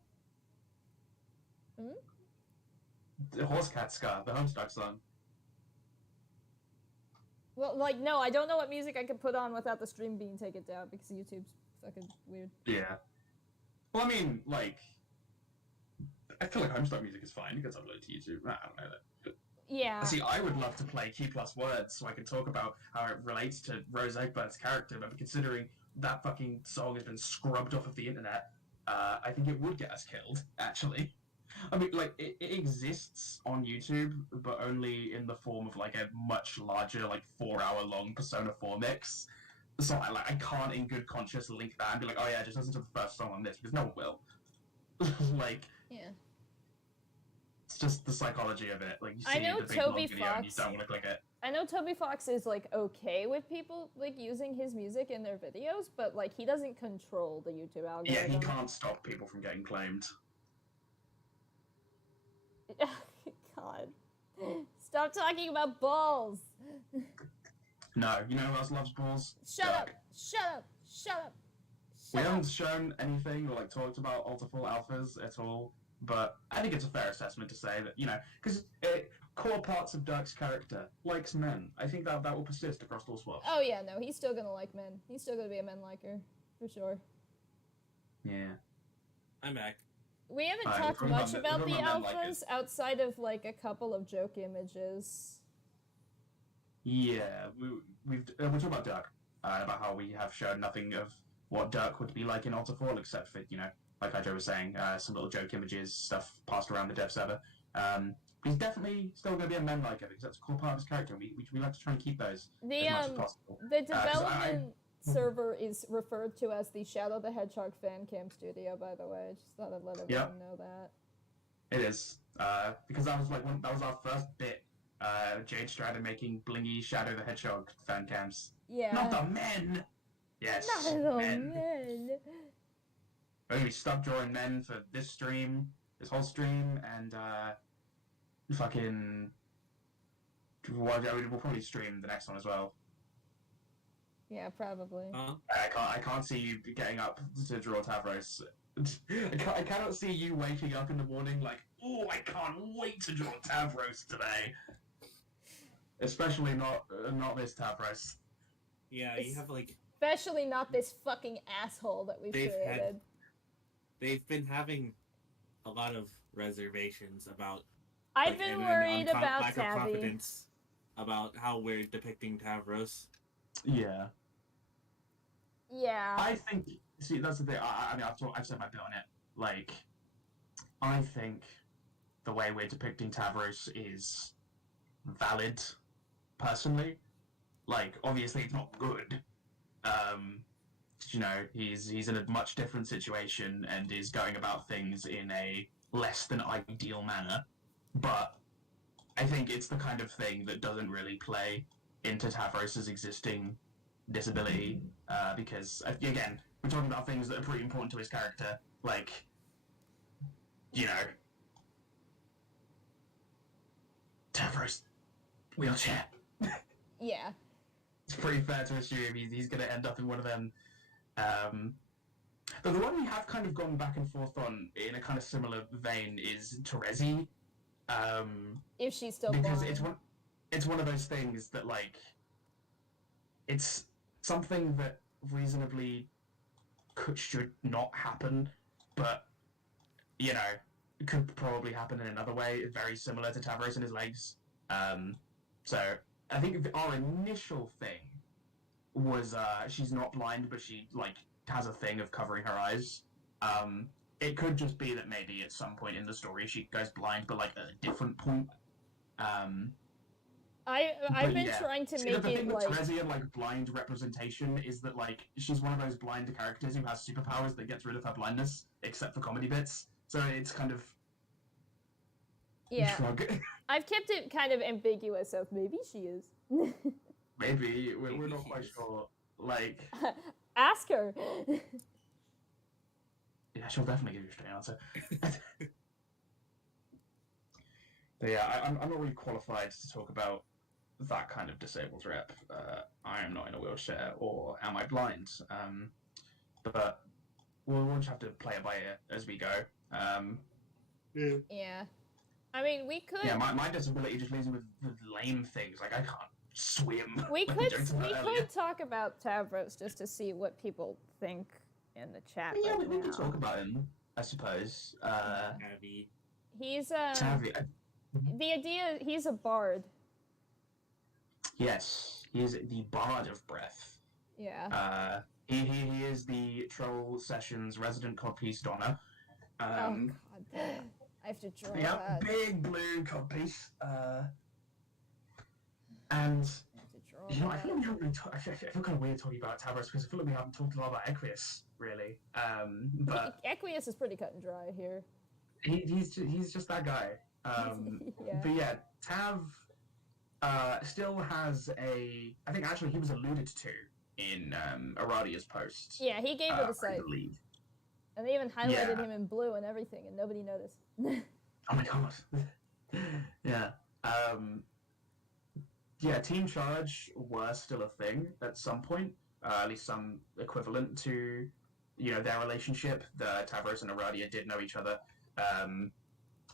Hmm? The Horsekatska, the Homestuck song. Well, like, no, I don't know what music I could put on without the stream being taken down because YouTube's fucking weird. Yeah. Well, I mean, like, I feel like Homestuck music is fine. It gets uploaded to YouTube. I don't know that. But, yeah. See, I would love to play Key Plus Words so I can talk about how it relates to Rose Egbert's character, but considering that fucking song has been scrubbed off of the internet, I think it would get us killed, actually. I mean, like, it exists on YouTube, but only in the form of, like, a much larger, like, 4-hour-long Persona 4 mix. So, I can't in good conscience link that and be like, oh yeah, just listen to the first song on this, because no one will. Like, yeah. It's just the psychology of it. Like, you see I know the big Toby long video Fox, and you don't want to click it. I know Toby Fox is, like, okay with people, like, using his music in their videos, but, like, he doesn't control the YouTube algorithm. Yeah, he can't stop people from getting claimed. God. Stop talking about balls. No, you know who else loves balls? Shut up! Shut up! Shut up! We haven't shown anything or like talked about ALTERFALL alphas at all, but I think it's a fair assessment to say that, you know, because core parts of Dirk's character likes men. I think that will persist across all swaps. Oh yeah, no, he's still gonna like men. He's still gonna be a men liker, for sure. Yeah. I'm back. We haven't talked much about the alphas outside of like a couple of joke images. Yeah, we're talking about Dirk, about how we have shown nothing of what Dirk would be like in ALTERFALL, except for, you know, like Joe was saying, some little joke images, stuff passed around the dev server. He's definitely still going to be a men liker because that's a core part of his character. We like to try and keep those as much as possible. The development server is referred to as the Shadow the Hedgehog fan cam studio, by the way. I just thought I'd let everyone know that. It is, because that was our first bit. Jade Strider making blingy Shadow the Hedgehog fan cams. Yeah. Not the men. Yes. Not the men. We're gonna be stuck drawing men for this whole stream, and fucking. We'll probably stream the next one as well. Yeah, probably. I can't see you getting up to draw Tavros. I cannot see you waking up in the morning like, oh, I can't wait to draw Tavros today. Especially not this Tavros. Yeah, you have like. Especially not this fucking asshole that we've created. They've been having a lot of reservations about. I've been worried about lack of Tavi. confidence about how we're depicting Tavros. Yeah. Yeah. I think See, that's the thing. I mean, I've said my bit on it. Like, I think the way we're depicting Tavros is valid, personally. Like, obviously, it's not good. You know, he's in a much different situation and is going about things in a less than ideal manner. But I think it's the kind of thing that doesn't really play into Tavros's existing disability, because, again, we're talking about things that are pretty important to his character, like, you know, Tavros, wheelchair. Yeah. It's pretty fair to assume he's going to end up in one of them. But the one we have kind of gone back and forth on in a kind of similar vein is Terezi. If she's still because blind. it's one of those things that, like, it's something that reasonably should not happen, but, you know, it could probably happen in another way, very similar to Tavros and his legs. So I think our initial thing was she's not blind, but she, like, has a thing of covering her eyes. It could just be that maybe at some point in the story she goes blind, but, like, at a different point. I've been trying to make the it thing like... with Terezi and, like, blind representation is that, like, she's one of those blind characters who has superpowers that gets rid of her blindness, except for comedy bits. So it's kind of... Yeah. Shrug. I've kept it kind of ambiguous of maybe she is. Maybe. We're not quite sure. Like... Ask her! Yeah, she'll definitely give you a straight answer. But yeah, I'm not really qualified to talk about that kind of disabled rep. I am not in a wheelchair, or am I blind? But we'll just have to play it by ear as we go. Yeah. I mean, we could... Yeah, my disability just leaves me with lame things, like I can't swim. We could talk about Tavros just to see what people think in the chat. Yeah, right we can now. talk about him, I suppose. He's Tavi. the idea, he's a bard. Yes, he is the Bard of Breath. Yeah. He is the Troll Sessions resident codpiece donor. Oh god. I have to draw that. Big blue codpiece. And you know, I feel like we haven't really I feel kind of weird talking about Tavros because I feel like we haven't talked a lot about Equius, really. But Equius is pretty cut and dry here. He's just that guy. Yeah. But yeah, Tav still has a... I think actually he was alluded to in Aradia's post. Yeah, he gave it a sight. And they even highlighted him in blue and everything, and nobody noticed. Oh my god. Yeah. Yeah, Team Charge were still a thing at some point, at least some equivalent to, you know, their relationship. The Tavros and Aradia did know each other.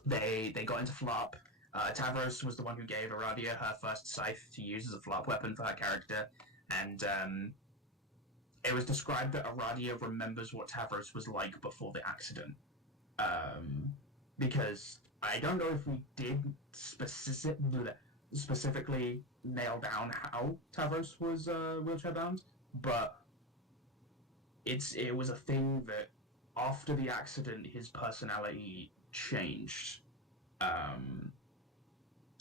They got into FLARP. Tavros was the one who gave Aradia her first scythe to use as a FLARP weapon for her character, and it was described that Aradia remembers what Tavros was like before the accident. Because I don't know if we did specifically nail down how Tavros was wheelchair bound, but it was a thing that after the accident his personality changed.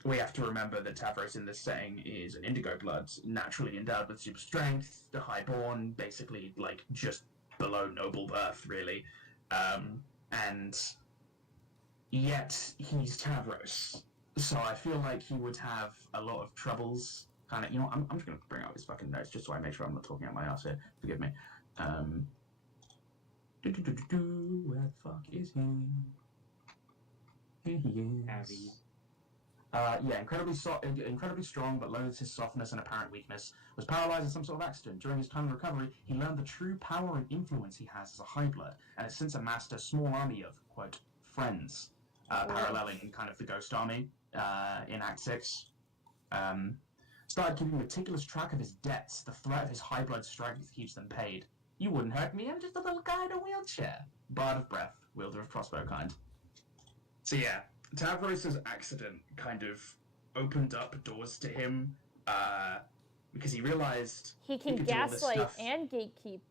We have to remember that Tavros in this setting is an indigo blood, naturally endowed with super strength, the highborn, basically like just below noble birth, really. And yet he's Tavros. So I feel like he would have a lot of troubles. Kind of, you know, I'm just going to bring out his fucking notes just so I make sure I'm not talking out my ass here. Forgive me. Where the fuck is he? Here he is. Yeah, incredibly strong, but loathes his softness and apparent weakness. Was paralyzed in some sort of accident. During his time of recovery, he learned the true power and influence he has as a high blood, and has since amassed a small army of, quote, friends, paralleling kind of the Ghost Army in Act 6. Started keeping meticulous track of his debts. The threat of his high blood strength keeps them paid. You wouldn't hurt me, I'm just a little guy in a wheelchair. Bard of Breath, wielder of crossbow kind. So yeah, Tavros's accident kind of opened up doors to him, because he realized he can gaslight and gatekeep.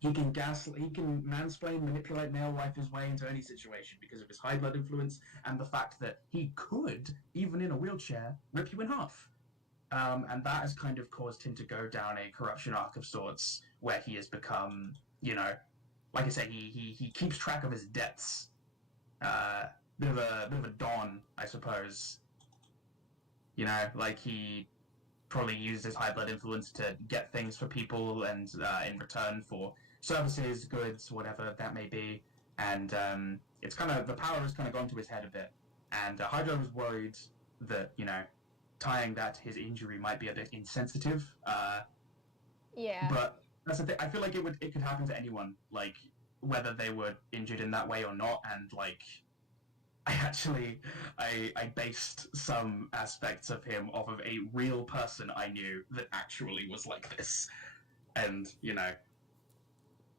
He can mansplain, manipulate, male wife his way into any situation because of his high blood influence and the fact that he could, even in a wheelchair, rip you in half. And that has kind of caused him to go down a corruption arc of sorts, where he has become, like I say, he keeps track of his debts. Bit of a don, I suppose. Like he probably used his high blood influence to get things for people, and in return for services, goods, whatever that may be. And it's kind of, the power has kind of gone to his head a bit. And Hydra was worried that, tying that to his injury might be a bit insensitive. Yeah. But that's the thing. I feel like it could happen to anyone, like whether they were injured in that way or not. And like, I based some aspects of him off of a real person I knew that actually was like this, and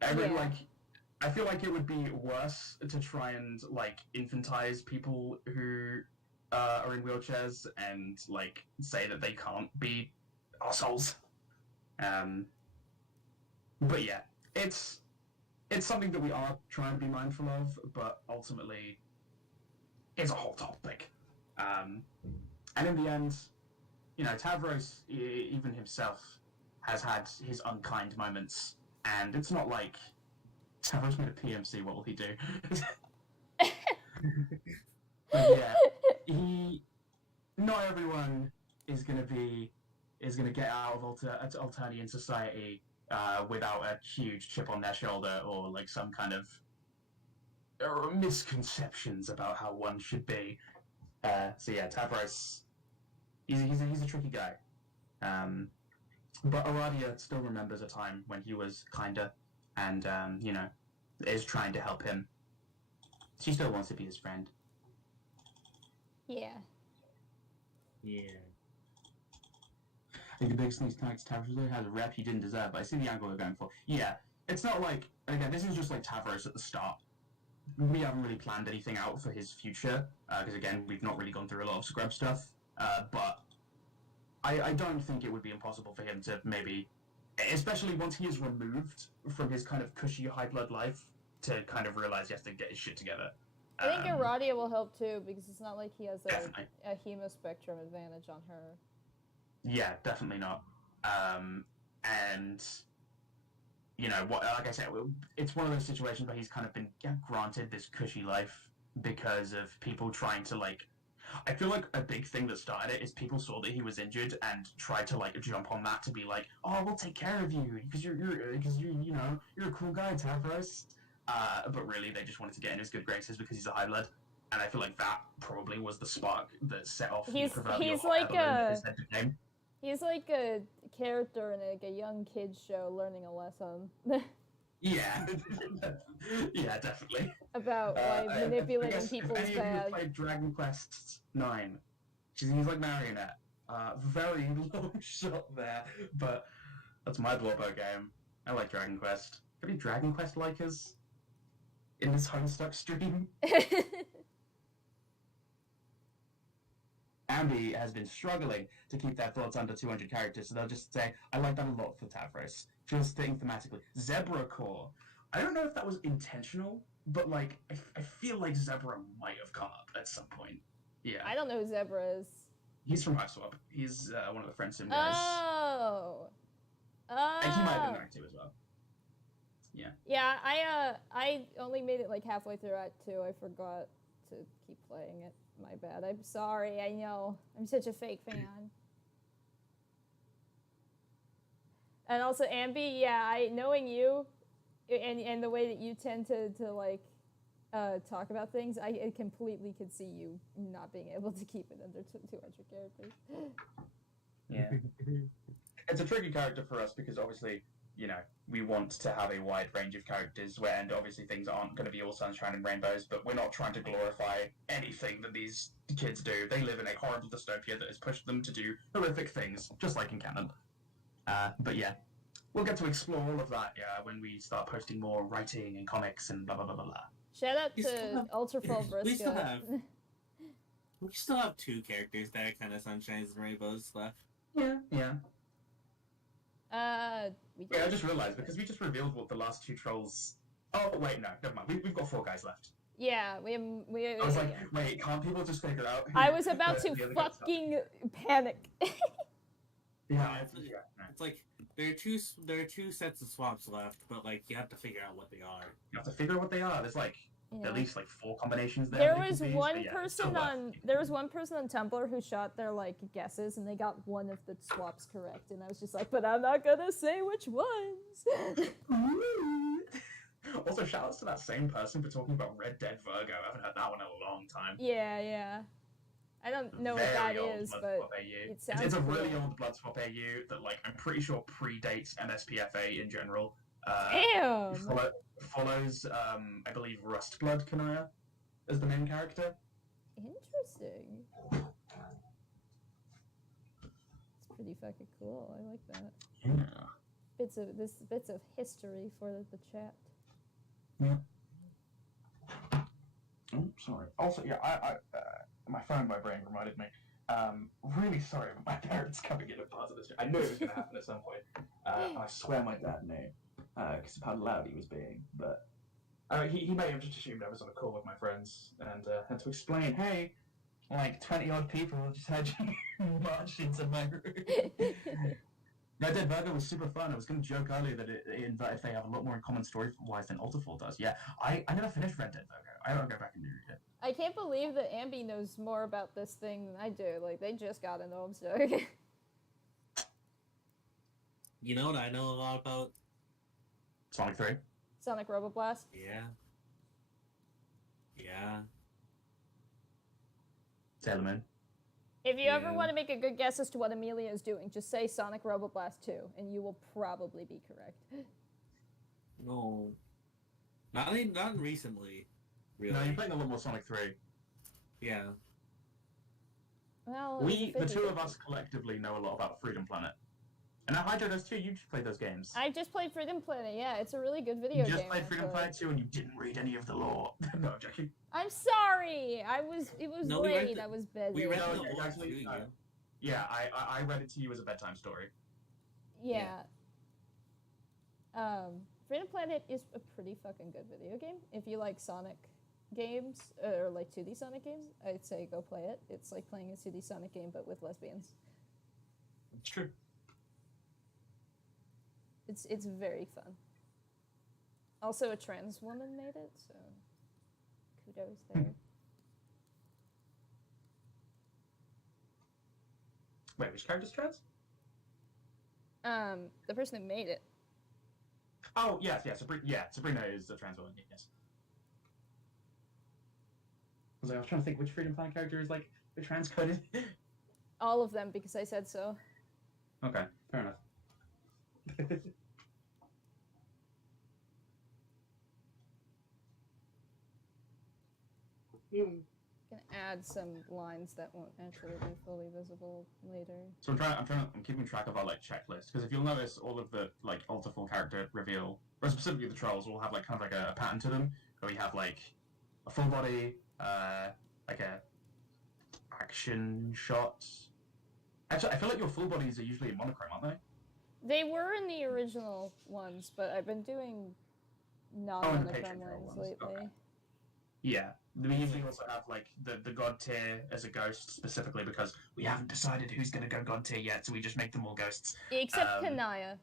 I feel like it would be worse to try and like infantize people who are in wheelchairs and like say that they can't be assholes. But yeah, it's something that we are trying to be mindful of, but ultimately it's a whole topic. And in the end, Tavros, even himself, has had his unkind moments, and it's not like Tavros made a PMC, what will he do? But yeah, not everyone is gonna get out of Alternian society without a huge chip on their shoulder or like some kind of misconceptions about how one should be. So yeah, Tavros, he's a tricky guy. But Aradia still remembers a time when he was kinder and is trying to help him. She still wants to be his friend. Yeah. I think the biggest thing is Tavros really has a rep he didn't deserve, but I see the angle they're going for. Yeah, it's not like, again, this is just like Tavros at the start. We haven't really planned anything out for his future, because again, we've not really gone through a lot of scrub stuff, but I don't think it would be impossible for him to maybe, especially once he is removed from his kind of cushy high blood life, to kind of realize he has to get his shit together. I think Aradia will help too, because it's not like he has a hemospectrum advantage on her. Yeah, definitely not. And like I said, it's one of those situations where he's kind of been granted this cushy life because of people trying to like. I feel like a big thing that started it is people saw that he was injured and tried to like jump on that to be like, oh, we'll take care of you because you're a cool guy, Tavros. But really, they just wanted to get in his good graces because he's a high blood, and I feel like that probably was the spark that set off the proverbial hot air balloon that his head became. He's like a character in like a young kid's show learning a lesson. Yeah, yeah, definitely. About manipulating people's bag. If any of you played Dragon Quest IX, he's like Marionette. Very long shot there, but that's my Blobbo game. I like Dragon Quest. Any Dragon Quest likers in this Homestuck stream? Ambi has been struggling to keep their thoughts under 200 characters, so they'll just say, I like that a lot for Tavros. Just thinking thematically. Zebra Core. I don't know if that was intentional, but like, I feel like Zebra might have come up at some point. Yeah. I don't know who Zebra is. He's from HiveSwap. He's one of the Friend Sim guys. Oh. And he might have been there too as well. Yeah. Yeah, I only made it like halfway through Act 2. I forgot to keep playing it. My bad. I'm sorry. I know. I'm such a fake fan. And also, Ambi, yeah, knowing you and the way that you tend to like talk about things, I completely could see you not being able to keep it under 200 characters. Yeah. It's a tricky character for us because obviously, we want to have a wide range of characters and obviously things aren't going to be all sunshine and rainbows, but we're not trying to glorify anything that these kids do. They live in a horrible dystopia that has pushed them to do horrific things, just like in canon. But yeah, we'll get to explore all of that when we start posting more writing and comics and blah, blah, blah, blah, blah. Shout out to ALTERFALL Briscoe. We still have two characters that are kind of sunshines and rainbows left. Yeah. We Wait, I did. just realized, because we just revealed what the last 2 trolls... Oh, wait, no, never mind. We've got 4 guys left. Yeah, we. I was like, wait, can't people just figure out who I was about the to other guys are? fucking panic. Yeah, It's like there are two sets of swaps left, but like you have to figure out what they are. You have to figure out what they are. There's like at least like 4 combinations there. There that it was could be, one but yeah, person on Tumblr who shot their like guesses and they got one of the swaps correct, and I was just like, but I'm not gonna say which ones. Also, shout outs to that same person for talking about Red Dead Virgo. I haven't heard that one in a long time. Yeah. I don't know what that is, but it sounds it's a cool. really old Blood Swap AU that like I'm pretty sure predates MSPFA in general. Damn! Follows, I believe, Rustblood Kanaya as the main character. Interesting. It's pretty fucking cool. I like that. Yeah. Bits of history for the chat. Yeah. Oh, sorry. Also, yeah, I my phone vibrating reminded me. Really sorry, but my parents coming in at part of this. I knew it was going to happen at some point. And I swear my dad knew, because of how loud he was being. But he may have just assumed I was on a call with my friends and had to explain, hey, like 20 odd people just had you march into my room. Red Dead Virgo was super fun. I was going to joke earlier that if they have a lot more in common story-wise than ALTERFALL does. Yeah, I never finished Red Dead Virgo. I gotta go back and read it. I can't believe that Ambi knows more about this thing than I do. Like, they just got into Observe. You know what I know a lot about? Sonic 3? Sonic Roboblast? Yeah. Sailor Moon. If you ever want to make a good guess as to what Amelia is doing, just say Sonic Roboblast 2, and you will probably be correct. No. Not recently. Really. No, you're playing a lot more Sonic 3. Yeah. Well, The two of us collectively know a lot about Freedom Planet. And now Hydro does too. You just played those games. I just played Freedom Planet, yeah. It's a really good video game. You just played Freedom Planet 2 and you didn't read any of the lore. No, I'm joking. I'm sorry! It was late, I was busy. We read No, the whole actually, thing, yeah. Yeah, I read it to you as a bedtime story. Yeah. Freedom Planet is a pretty fucking good video game. If you like Sonic games, or like 2D Sonic games, I'd say go play it. It's like playing a 2D Sonic game, but with lesbians. It's true. It's very fun. Also, a trans woman made it, so kudos there. Wait, which character's trans? The person who made it. Oh, yes, Sabrina is a trans woman, yes. I was trying to think which Freedom Planet character is, like, the trans-coded. All of them, because I said so. Okay, fair enough. Can add some lines that won't actually be fully visible later. So I'm keeping track of our like checklist, because if you'll notice, all of the like ALTERFALL character reveal, or specifically the trolls, will have like kind of like a pattern to them, where we have like a full body, like a action shot. Actually, I feel like your full bodies are usually in monochrome, aren't they? They were in the original ones, but I've been doing non-monochrome ones lately. Okay. Yeah, we usually also have like the god tier as a ghost, specifically because we haven't decided who's going to go god tier yet, so we just make them all ghosts. Except Kanaya.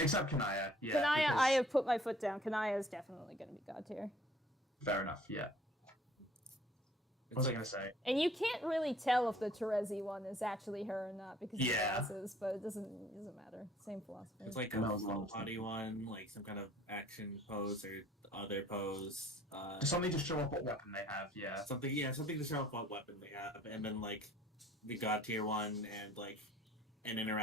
Except Kanaya, yeah. Kanaya, I have put my foot down. Kanaya is definitely going to be god tier. Fair enough, yeah. What was I going to say? And you can't really tell if the Terezi one is actually her or not because of the Yeah. glasses, but it doesn't matter. Same philosophy. It's like a full body one, like some kind of action pose or other pose. Something to show off what weapon they have, yeah. Something to show off what weapon they have, and then like the god tier one and like an interaction.